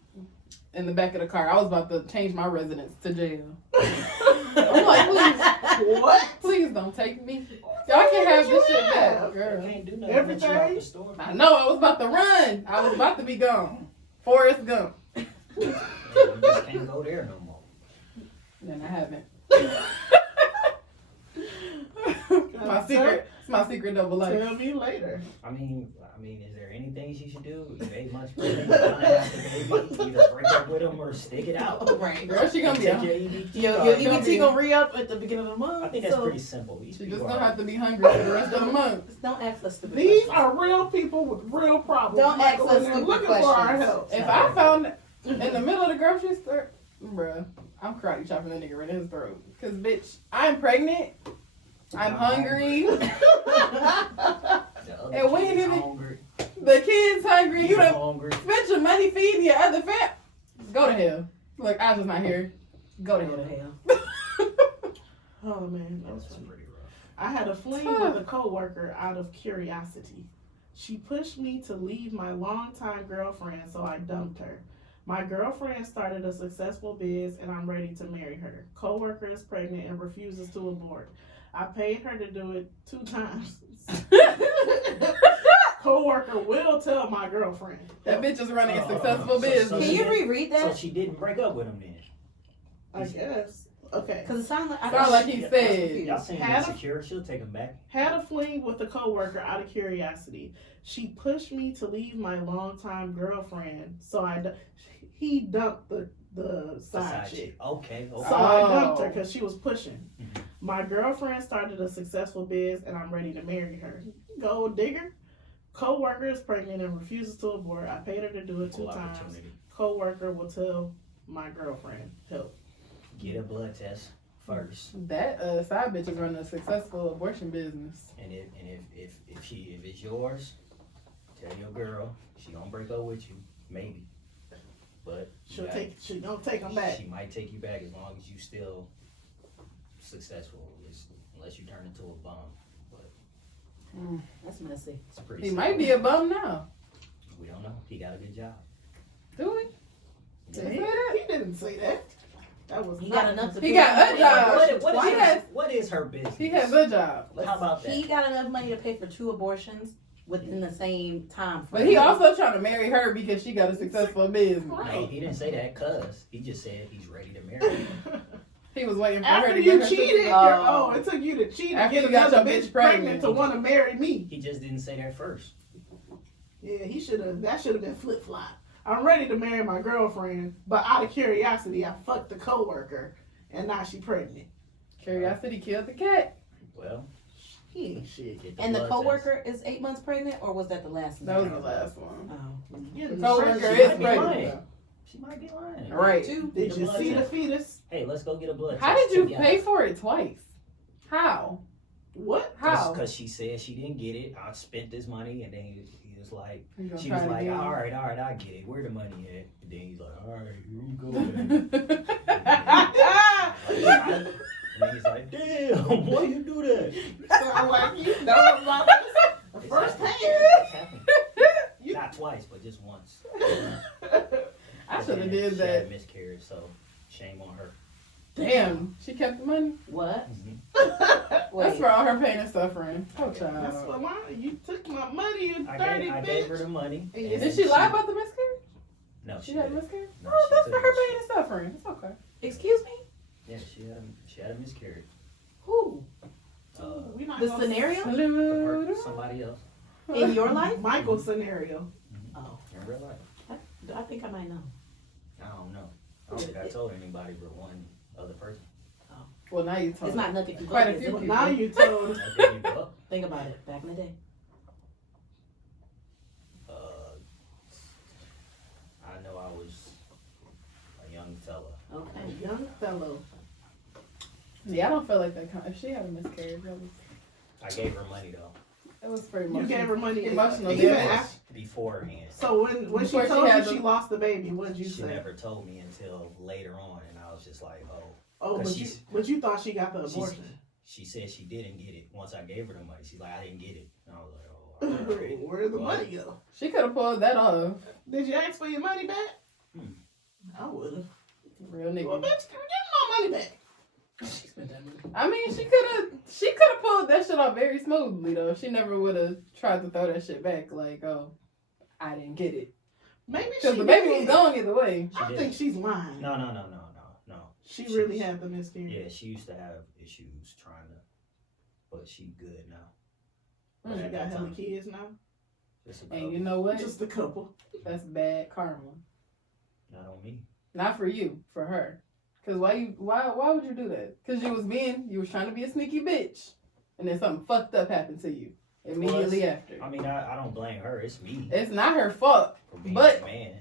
in the back of the car. I was about to change my residence to jail. I'm like, please, What? please don't take me. Y'all can have this shit back, You girl. can't do nothing once you out Everything? the store. I know I was about to run. I was about to be gone. Forrest Gump. You just can't go there no more. Then I haven't. It's my secret double life. Tell me later. I mean, is there anything she should do? You 8 months pregnant, you're gonna have to maybe either break up with him or stick it out. Right. Girl, she gonna be Take a, your EBT Your card. EBT gonna re-up at the beginning of the month. I think that's so pretty simple. These she people just are- gonna have to be hungry for the rest of the month. Just don't ask us stupid These questions. are real people with real problems. Don't Like, ask us when they're stupid looking for our questions. help. If I found in the middle of the grocery store, bruh, I'm karate chopping that nigga right in his throat. Cause bitch, I'm pregnant. I'm hungry. The other And we kid's ain't even- hungry. The kid's hungry. You You're done hungry. spent your money feeding your other fam. Go to hell. Look, I was not here. Go to Go to hell. hell. Oh man, that was That's funny. pretty rough. I had a fling with a coworker out of curiosity. She pushed me to leave my longtime girlfriend, so I dumped her. My girlfriend started a successful biz, and I'm ready to marry her. Coworker is pregnant and refuses to abort. I paid her to do it 2 times. Coworker will tell my girlfriend. That bitch is running a Oh, successful so- business. so Can she you did- reread So that? she didn't break up with him then? I guess. Okay. Because it sounds like Sound like he Yeah, said. Y'all saying Had a- insecure? She'll take him back. Had a fling with a coworker out of curiosity. She pushed me to leave my longtime girlfriend, so he dumped the side chick. Okay. So Okay. I Oh. dumped her because she was pushing. Mhm. My girlfriend started a successful biz, and I'm ready to marry her. Gold digger. Coworker is pregnant and refuses to abort. I paid her to do it 2 Equal times. opportunity. Coworker will tell my girlfriend, help. Get a blood test first, That side bitch is running a successful abortion business. and if it's yours, tell your girl she gonna break up with you, maybe, but She you don't take him back. She might take you back as long as you still successful, unless you turn into a bum. That's messy. It's pretty. He simple. might be a bum now. We don't know. He got a good job. Do we? He, Did he say that? he didn't say that. That was He not- got enough to He pay got for a job. What is her business? He has a job. How about that? He got enough money to pay for 2 abortions within the same time frame. But he also trying to marry her because she got a successful business. No, he didn't say that, cuz he just said he's ready to marry her. He was waiting for her After to you get her cheated, Oh. it took you to cheat After and you get got another your bitch bitch pregnant pregnant. to want to marry me. He just didn't say that first. Yeah, that should have been flip flop. I'm ready to marry my girlfriend, but out of curiosity, I fucked the coworker, and now she pregnant. Curiosity killed the cat. Well, He ain't shit. get And the blood coworker is 8 months pregnant, or was that the last one? That was the last one. Oh. Getting The coworker pregnant. is might be pregnant. lying. She might be lying. Right. Two. Did Get a you blood see the test. fetus? Hey, let's go get a blood How test. did you together. pay for it twice? How? What? How? Because she said she didn't get it. I spent this money, and then he was like, You gonna she try was it like, again? all right, I get it. Where the money at? And then he's like, all right, here you go. Then. And then he's like, damn, why you do that? Sound like you know about this first hand. It's happened. You- Not twice, but just once. I should have did She had that. miscarriage, so Shame on her. Damn, she kept the money. What? That's Wait. for all her pain and suffering. Oh, That's child. what you took my money, you I dirty gave, I bitch. gave her the money. And and Did she lie about the miscarriage? No, She had a didn't. miscarriage? No, Oh, she that's for took her it. pain and suffering. It's okay. Excuse me? Yeah, she had a miscarriage. Who? We not The gonna- scenario? Somebody else In your life? Michael's scenario. Oh, in real life. I think I might know. I don't know. I don't think I told anybody but one other person. Well, now you told It's not nothing you Quite a is few it? But people. now you told. Okay, you up. Think about it. Back in the day. I know I was a young fella. Okay. A young fellow. Yeah, I don't feel like that. If she had a miscarriage, I gave her money though. that was pretty You emotional. gave her money. Emotional Even damage. after- Beforehand. So when she Before she told you had she the- lost the baby, what did you She say? never told me until later on, and I was just like, oh. Oh, 'Cause but you thought she got the She's- abortion. She said she didn't get it once I gave her the money. She's like, I didn't get it. And I was like, oh, all right. Where did the Well, money go? She could have pulled that off. Did you ask for your money back? Hmm. I would have. Real Well, nigga. bitch, give my money back. She spent that money. I mean, she could have pulled that shit off very smoothly though. She never would have tried to throw that shit back like, oh, I didn't get it. Maybe Because she the baby was did. gone either way. I She think did. she's lying. No. She She's- really had the miscarriage. Yeah, she used to have issues trying to, but she good now. Mm. She At got that hella time, kids now. just a And couple. you know what? Just a couple. That's bad karma. Not on me. Not for you, for her. Cause why would you do that? Cause you was trying to be a sneaky bitch, and then something fucked up happened to you immediately after. I mean, I don't blame her. It's me It's not her fault. for being but- a man.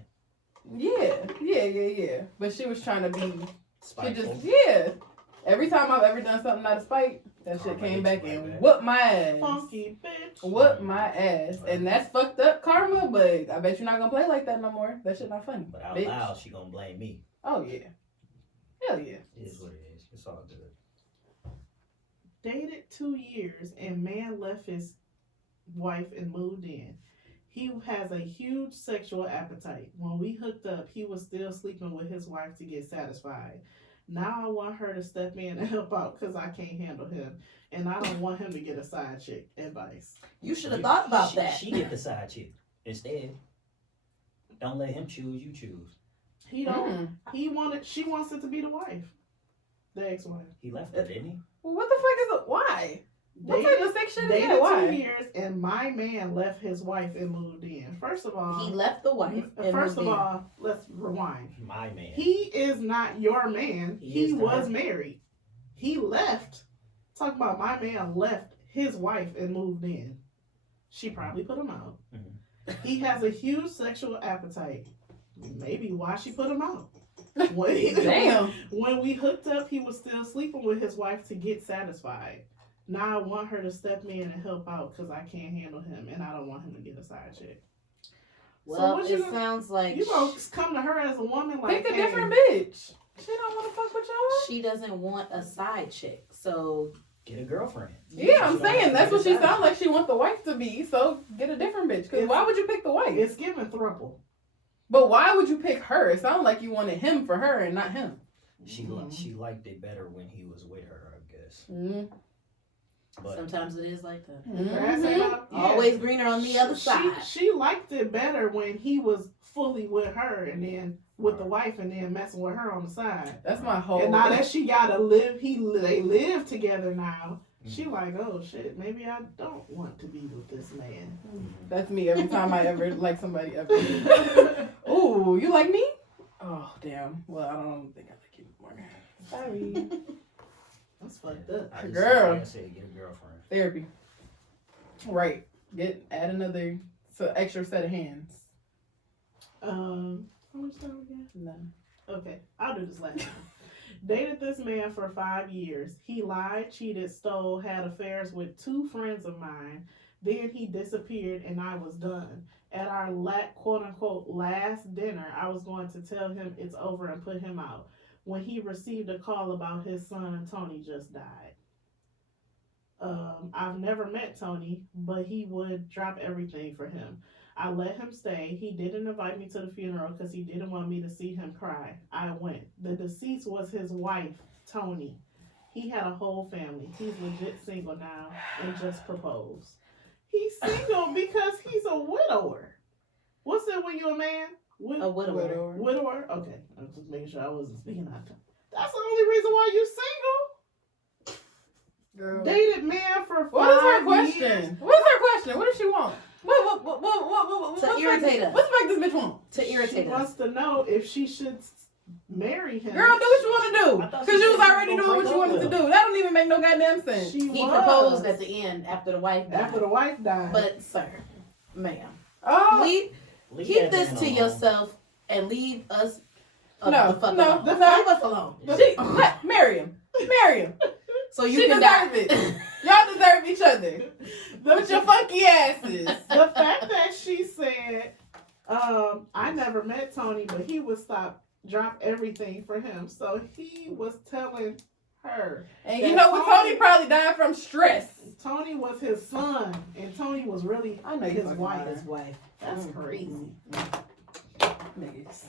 Yeah. But she was trying to be. She Spiteful. just Every time I've ever done something out of spite, that shit Karma came hits back you right and back. whooped my ass. Funky bitch. Whooped my ass, and that's fucked up karma. But I bet you're not gonna play like that no more. That shit not funny. But out bitch. loud, she gonna blame me. Oh yeah. Hell yeah. It is what it is. It's all good. Dated 2 years and man left his wife and moved in. He has a huge sexual appetite. When we hooked up, he was still sleeping with his wife to get satisfied. Now I want her to step in and help out because I can't handle him. And I don't want him to get a side chick. Advice. You should have thought about that. She get the side chick instead. Don't let him choose. You choose. He don't. She wants it to be the wife. The ex-wife. He left her, didn't he? Well, what the fuck is it? Why? What type of sex shit is Dated that? 2 Why? years and my man left his wife and moved in. First of all, He left the wife. And First of moved in. all, let's rewind. My man. He is not your man. He He is to was her. married. He left. Talk about my man left his wife and moved in. She probably put him out. He has a huge sexual appetite. Maybe why she put him out. When, Damn. when we hooked up, he was still sleeping with his wife to get satisfied. Now I want her to step in and help out because I can't handle him and I don't want him to get a side chick. Well, what it you gonna- sounds like You gonna come to her as a woman like, Pick a hey, different bitch. She don't want to fuck with y'all. she doesn't want a side chick. So Get a girlfriend. Yeah, I'm She don't have saying to that's get what a she side sounds chick. like. She want the wife to be. So get a different bitch. Cause It's- why would you pick the wife? it's giving thruple. But why would you pick her? It sounds like you wanted him for her and not him. She liked it better when he was with her, I guess. Mm-hmm. But sometimes it is like that. Grass ain't up- yeah. Always greener on the other side. She liked it better when he was fully with her and then with the wife and then messing with her on the side. That's my whole. And now that she gotta live, they live together now. She Mm-hmm. like, oh shit, maybe I don't want to be with this man. That's me every time I ever like somebody ever. Ooh, you like me? Oh damn. Well, I don't think I like you anymore. Sorry. That's fucked up. I just Girl. like I said, get a girlfriend. Therapy. Right. Add another extra set of hands. How much time we got? None. Okay, I'll do this last one. Dated this man for 5 years. He lied, cheated, stole, had affairs with 2 friends of mine. Then he disappeared and I was done. At our quote unquote last dinner, I was going to tell him it's over and put him out when he received a call about his son Tony just died. I've never met Tony, but he would drop everything for him. I let him stay. He didn't invite me to the funeral because he didn't want me to see him cry. I went. The deceased was his wife, Tony. He had a whole family. He's legit single now and just proposed. He's single because he's a widower. What's it when you're a man? A widower. Widower? Okay. I'm just making sure I wasn't speaking out. That's the only reason why you single. Girl. Dated man for 5 What is her years. question? What is her question? What does she want? To irritate us. What's the fuck this bitch want? To irritate She us. wants to know if she should marry him. Girl, do what you want to do. I thought Because she you was said she already was doing gonna what you break wanted up to with do. That don't even make no goddamn sense. She He was. proposed at the end after the wife died. After the wife died. But, sir, ma'am, Oh, keep this that to man alone. yourself and leave us No, the fuck no, alone. no. Leave us alone. marry him. Marry him. So you She can deserve die. it. Y'all deserve each other. With your funky asses. The fact that she said, I never met Tony, but he would drop everything for him. So he was telling her. And you know what? Tony probably died from stress. Tony was his son, and Tony was really I know you his fucking wife. lying. His wife. That's crazy. Niggas.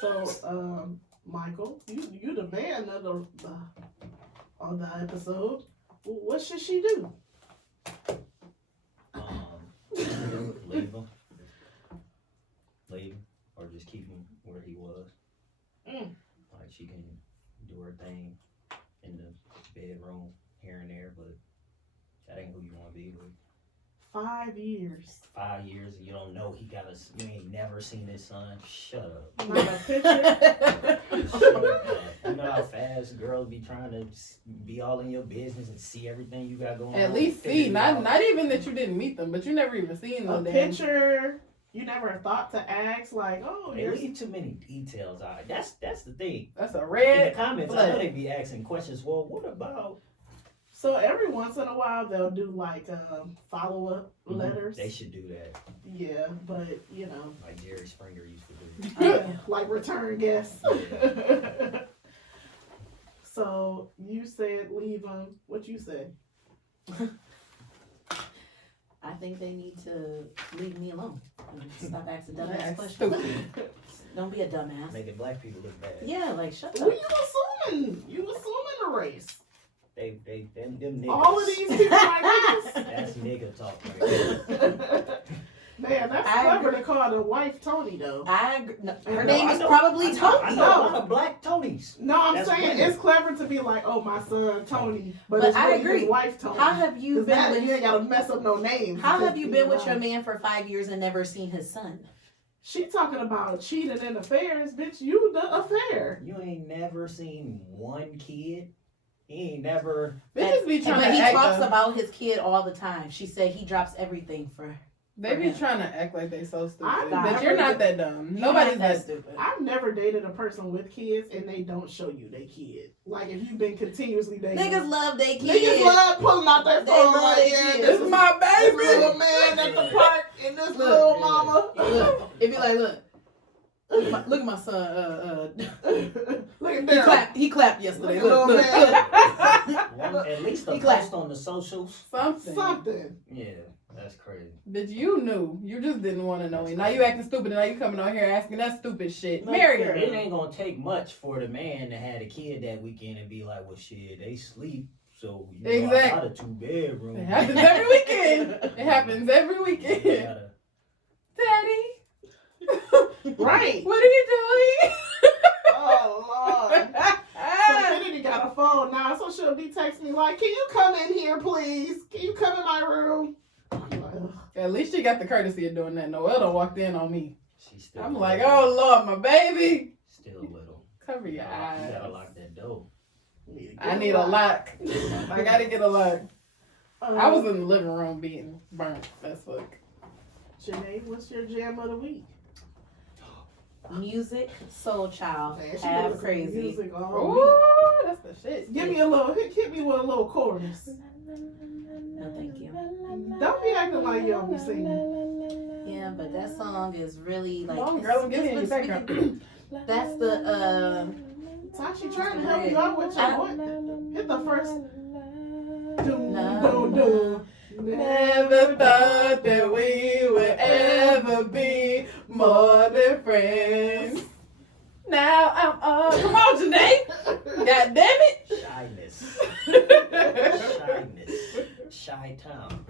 So, Michael, you the man of the on the episode. What should she do? Leave him. Leave him. Or just keep him where he was. Like she can do her thing in the bedroom here and there, but that ain't who you want to be with. 5 years. 5 years and you don't know you ain't never seen his son. Shut up. Not a picture. You know how fast girls be trying to be all in your business and see everything you got going on. At least figure see, it out. not even that you didn't meet them, but you never even seen A them. picture. You never thought to ask, like, oh, They here's leave too many details out. That's the thing. That's a In the red comments, I know flag. they be asking questions. Well, what about? So every once in a while they'll do like follow up Mhm. letters. They should do that, Yeah, but you know, like Jerry Springer used to do. like return guests. Yeah. So you said leave them. What you say? I think they need to leave me alone. Stop asking dumbass That's questions. stupid. Don't be a dumbass. Making black people look bad. Yeah, like shut Who up. you assuming? You assuming the race? Them niggas. All of these people like this. That's nigga talk. Right? Man, that's I clever agree. to call the wife Tony though. No, her No, name I is know- probably I Tony. know a lot of black Tonys. No, I'm That's saying women. it's clever to be like, oh, my son Tony, but But it's I really agree. his wife Tony. How have you 'Cause been that, you ain't with? gotta mess up no names. How because have you he's been with your alive. man for 5 years and never seen his son? She talking about cheating and affairs, bitch. You the affair. You ain't never seen one kid. He ain't never. Bitches be trying But to he act talks up. about his kid all the time. She said he drops everything for. They be trying to act like they so stupid. I'm But not- you're not that dumb. Nobody's that stupid. I've never dated a person with kids and they don't show you they kid. Like if you've been continuously dating. Niggas love they Niggas kids. love pulling out their They phone love like, their yeah, kids. this This is my this baby. little man at the park and this little mama. Look, it be like, look at my son. Look at Daryl. He clapped yesterday. Look Look, at look. One, at least a He clapped. post on the socials. Something. Something. Yeah, that's crazy. But you knew. You just didn't want to know it. Now you acting stupid and now you coming out here asking that stupid shit. No, Marry It her. ain't gonna take much for the man to have a kid that weekend and be like, well, shit, they sleep. So you know, I Exactly. got a 2-bedroom. It happens every weekend. It happens every weekend. Gotta- Daddy. Right. What are you doing? Oh Lord. So Kennedy got a phone now, so she'll be texting me like, "Can you come in here, please? Can you come in my room?" I'm like, ugh. At least she got the courtesy of doing that. Noelle done walked in on me. She's still. I'm like, oh Lord, my baby. Still little. Cover your You eyes. gotta lock that door. I need a lock. I gotta get a lock. Um, I was in the living room being burnt as fuck. Janay, what's your jam of the week? Music, Soul Child, Man, she half listening to crazy. music all Ooh, week. that's the shit. Give me a little hit me with a little chorus. No, thank you. Don't be acting like you don't be singing. Yeah, but that song is really like. Come on, it's- girl, give me in your it's really- background. That's the Tashi trying to help you out with your what? Hit the first. Doom, na, doom, doom. Never thought that we would ever be more than friends. Now I'm up. Come on, Janay. God damn it. Shyness. Shy town.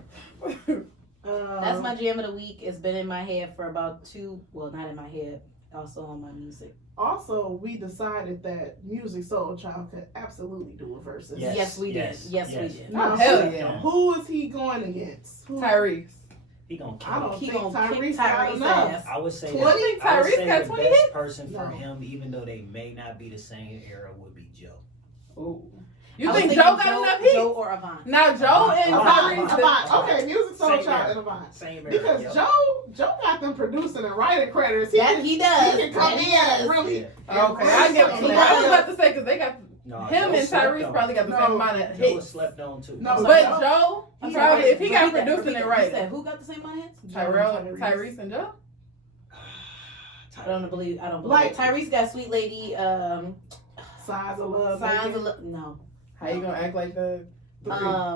That's my jam of the week. It's been in my head for about not in my head, also on my music. Also, we decided that Music Soul Child could absolutely do a versus. Yes, we did. Yes, we did. Now, Hell yeah. Who is he going against? Tyrese. He gonna kill I don't He think gonna kick Tyrese got Tyrese enough. ass. I would say 20? I would Tyrese say got the 20 best hits? person for No. him, even though they may not be the same era, would be Joe. Ooh. You I was think thinking Joe got enough hits? Joe or Avant? Now Joe and Avant. Tyrese. Avant. Okay, Music Soul Same Child era. and Avant. Same era. Because yep. Joe got them producing and writing credits. That he does. He can come That in he does. and really. Yeah. Okay, I get what He I does. was about to say because they got No, him Joe and slept Tyrese on. probably got the No, same amount of Joe was hits. slept on too. No, But Joe- Joe, He probably if he got Repeat that, producing repeat it that. right. You said who got the same amount of hits? Tyrese and Joe. I don't believe. Like- Tyrese got Sweet Lady. Signs of Love. Signs baby. of Love. No. How you gonna act like that? Three.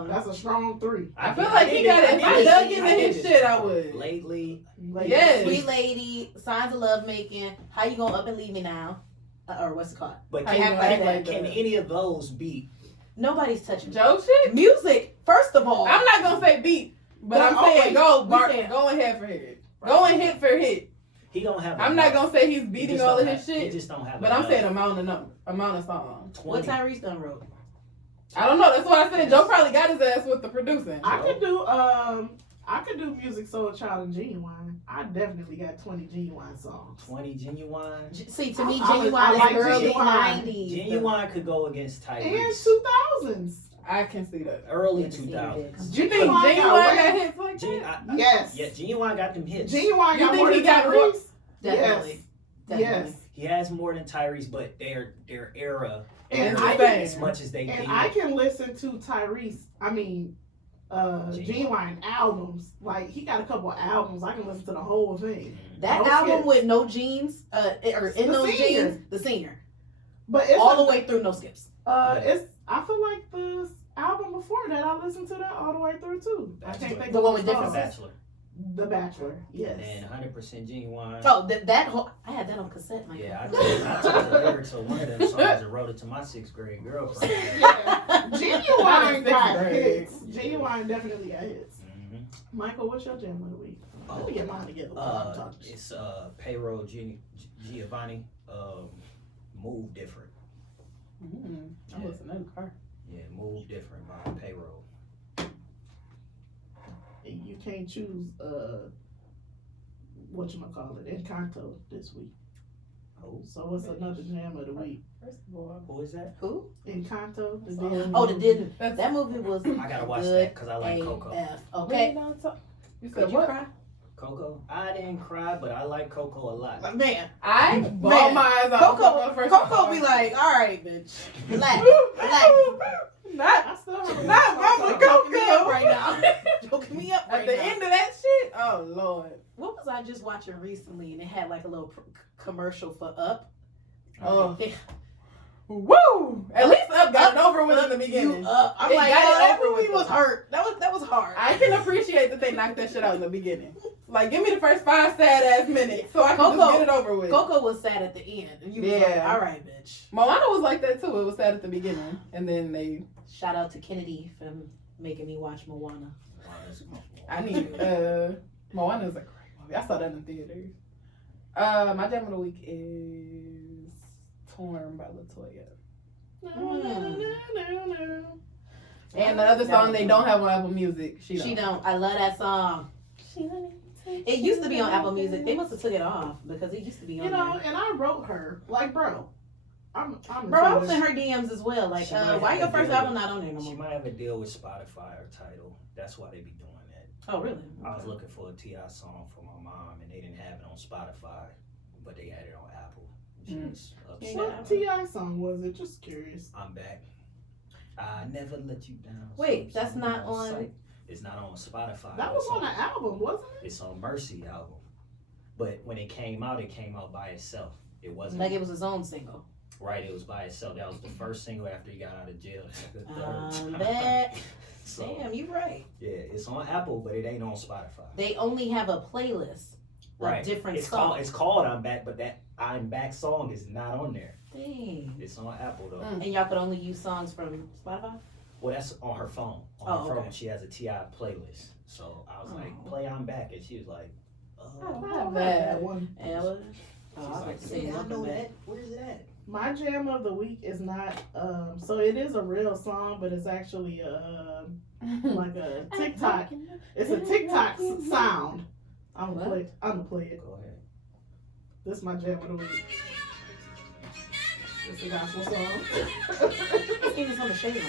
That's a strong 3. I feel like he got it. If he dug into his shit, I would. Lately, Yes. Sweet Lady. Signs of Love Making. How you gonna up and leave me now? Or what's it called? but How you can, gonna act like can that? any of those beat? Nobody's touching it. Joe shit? Music. First of all. I'm not gonna say beat, but No, I'm saying okay. go, We Bart, saying- going head for head. Going hit for hit. He don't have. I'm not enough. gonna say he's He beating just all don't of his have- He shit, just don't have. but I'm enough. saying amount of songs. 20. What Tyrese done wrote? I don't know. That's why I said Joe probably got his ass with the producing. I could do Music Soul Child and Genuine. I definitely got 20 Genuine songs. 20 Genuine. See, to me, I Genuine like is early Genuine. 90s. Genuine could go against And Tyrese. 2000s. I can see that. Early Let me see 2000s. You think Genuine Genuine got got way- hits like that? Yes. Yeah, Genuine got them hits. Genuine You got think more he than got more- Tyrese? Definitely. Yes. He has more than Tyrese, but their era And I I can- as much as they did. And I can listen to Genuine albums. Like, he got a couple of albums. I can listen to the whole thing. That No album skips. with no jeans, or in The those Senior. jeans, the senior, But it's all the way through, no skips. It's. I feel like the album before that, I listened to that all the way through too. I can't think The of one with the different song. Bachelor. The Bachelor. Yes. And 100% Genuine. Oh, that whole, I had that on cassette, Michael. Yeah, I took the lyrics of one of them songs and wrote it to my 6th grade girlfriend. Yeah. Genuine got Sixth grade. hits. Genuine definitely got hits. Mhm. Michael, what's your jam of the week? Let me get mine together. It's Payroll Giovanni. Move Different. I'm listening in the car. Yeah, Move Different by Payroll. You can't choose whatchamacallit, Encanto this week. Oh, So what's another jam of the week? First of all, who is that? Who? Encanto, the Oh. Disney Oh, the movie. Disney. That's- That movie was I gotta watch good that because I like Coco. AF. What Okay. you don't talk- You said Could you what? cry? Coco? I didn't cry, but I like Coco a lot. Man, I bawled my eyes out. Coco be like, all right, bitch, relax, relax. Not I still haven't Not watched Mama Coco. Joking me up right now. Joking me up at right the now. end of that shit. Oh Lord. What was I just watching recently? And it had like a little commercial for Up. Oh. Yeah. Woo! At least Up got it over with in the You beginning. Up. I'm It like, got it that over movie with, was though. hurt. That was hard. I can appreciate that they knocked that shit out in the beginning. Like, give me the first 5 sad ass minutes so I can Coco- just get it over with. Coco was sad at the end, and you was like, Yeah. all right, bitch. Moana was like that too. It was sad at the beginning, and then they. Shout out to Kennedy for making me watch Moana. I need. Moana is a great movie. I saw that in theaters. My jam of the week is "Torn" by Latoya. And the other song they don't have on Apple Music. She don't. I love that song. It used to be on Apple Music. They must have took it off because it used to be on You know, there. and I wrote her, like, bro. I'm Bro, I was in her DMs as well. Like, She might why have your a first deal album with- not on there no She more? might have a deal with Spotify or Tidal. That's why they be doing that. Oh, really? I was looking for a T.I. song for my mom, and they didn't have it on Spotify, but they had it on Apple. She was upset. What T.I. song was it? Just curious. I'm back. I never let you down. Wait, that's not on- site. It's not on Spotify. That was It's on the album, wasn't it? It's on Mercy album. But when it came out by itself. It wasn't. Like it was his own single. Right, it was by itself. That was the first single after he got out of jail. The third time. That. So, Damn, you right. yeah, it's on Apple, but it ain't on Spotify. They only have a playlist of different songs. It's called I'm Back, but that I'm Back song is not on there. Dang. It's on Apple though. And y'all could only use songs from Spotify? Well, that's on her phone. On her phone, she has a T.I. playlist. So I was like, play I'm Back, and she was like, I don't I have love that. that one. Ella? she's I was like, about to say, yeah, I know Welcome that. Back. Where's it at? My jam of the week is not so it is a real song, but it's actually like a TikTok. It's a TikTok sound. I'm gonna play it. Go ahead. This is my jam of the week. It's a gospel song. I think it's on the shade line.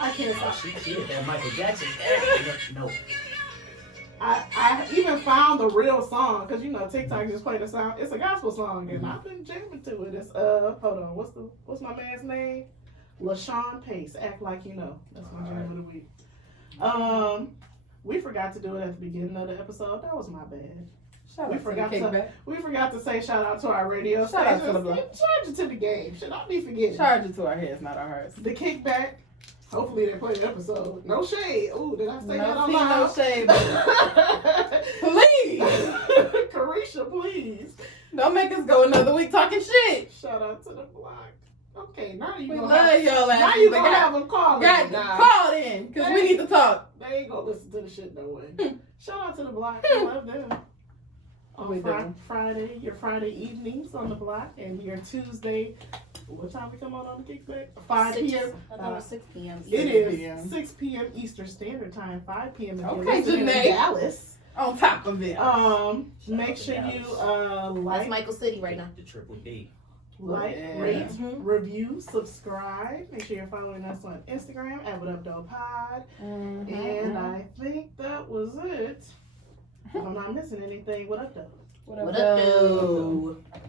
I can't Oh, stop. she did that Michael Jackson. No. I even found the real song because you know TikTok just played the sound. It's a gospel song and I've been jamming to it. It's hold on, what's my man's name? LaShawn Pace. Act Like You Know. That's my jam of the week. We forgot to do it at the beginning of the episode. That was my bad. Shout We out to the forgot to kickback. we forgot to say shout out to our radio Shout out to stations. the block. Charge it to the game. Should I be forgetting? Charge it to our heads, not our hearts. The kickback. Hopefully they play the episode. No shade. Ooh, did I say that No on tea, no loud? shade, but please Carisha, please. don't make us go another week talking shit. Shout out to the block. Okay, now you We gonna love have, y'all. now you gonna have them call got guys. called in because we need to talk. They ain't gonna listen to the shit no way. Shout out to the block. I love them. On We do. Friday, your Friday evenings on the block, and your Tuesday. What time we come on the kickback? 5 p.m. I thought it was 6 p.m. It 6 is p.m. 6 p.m. Eastern Standard Time, 5 p.m. if you're Okay, listening in Janay. Dallas. On top of it. Make sure you That's like, Michael City right now. The triple D. Yeah. rate, Mhm. review, subscribe. Make sure you're following us on Instagram at What Up Doe Pod. Mhm. And I think that was it. If I'm not missing anything, what up though? What up, What up, though? dude?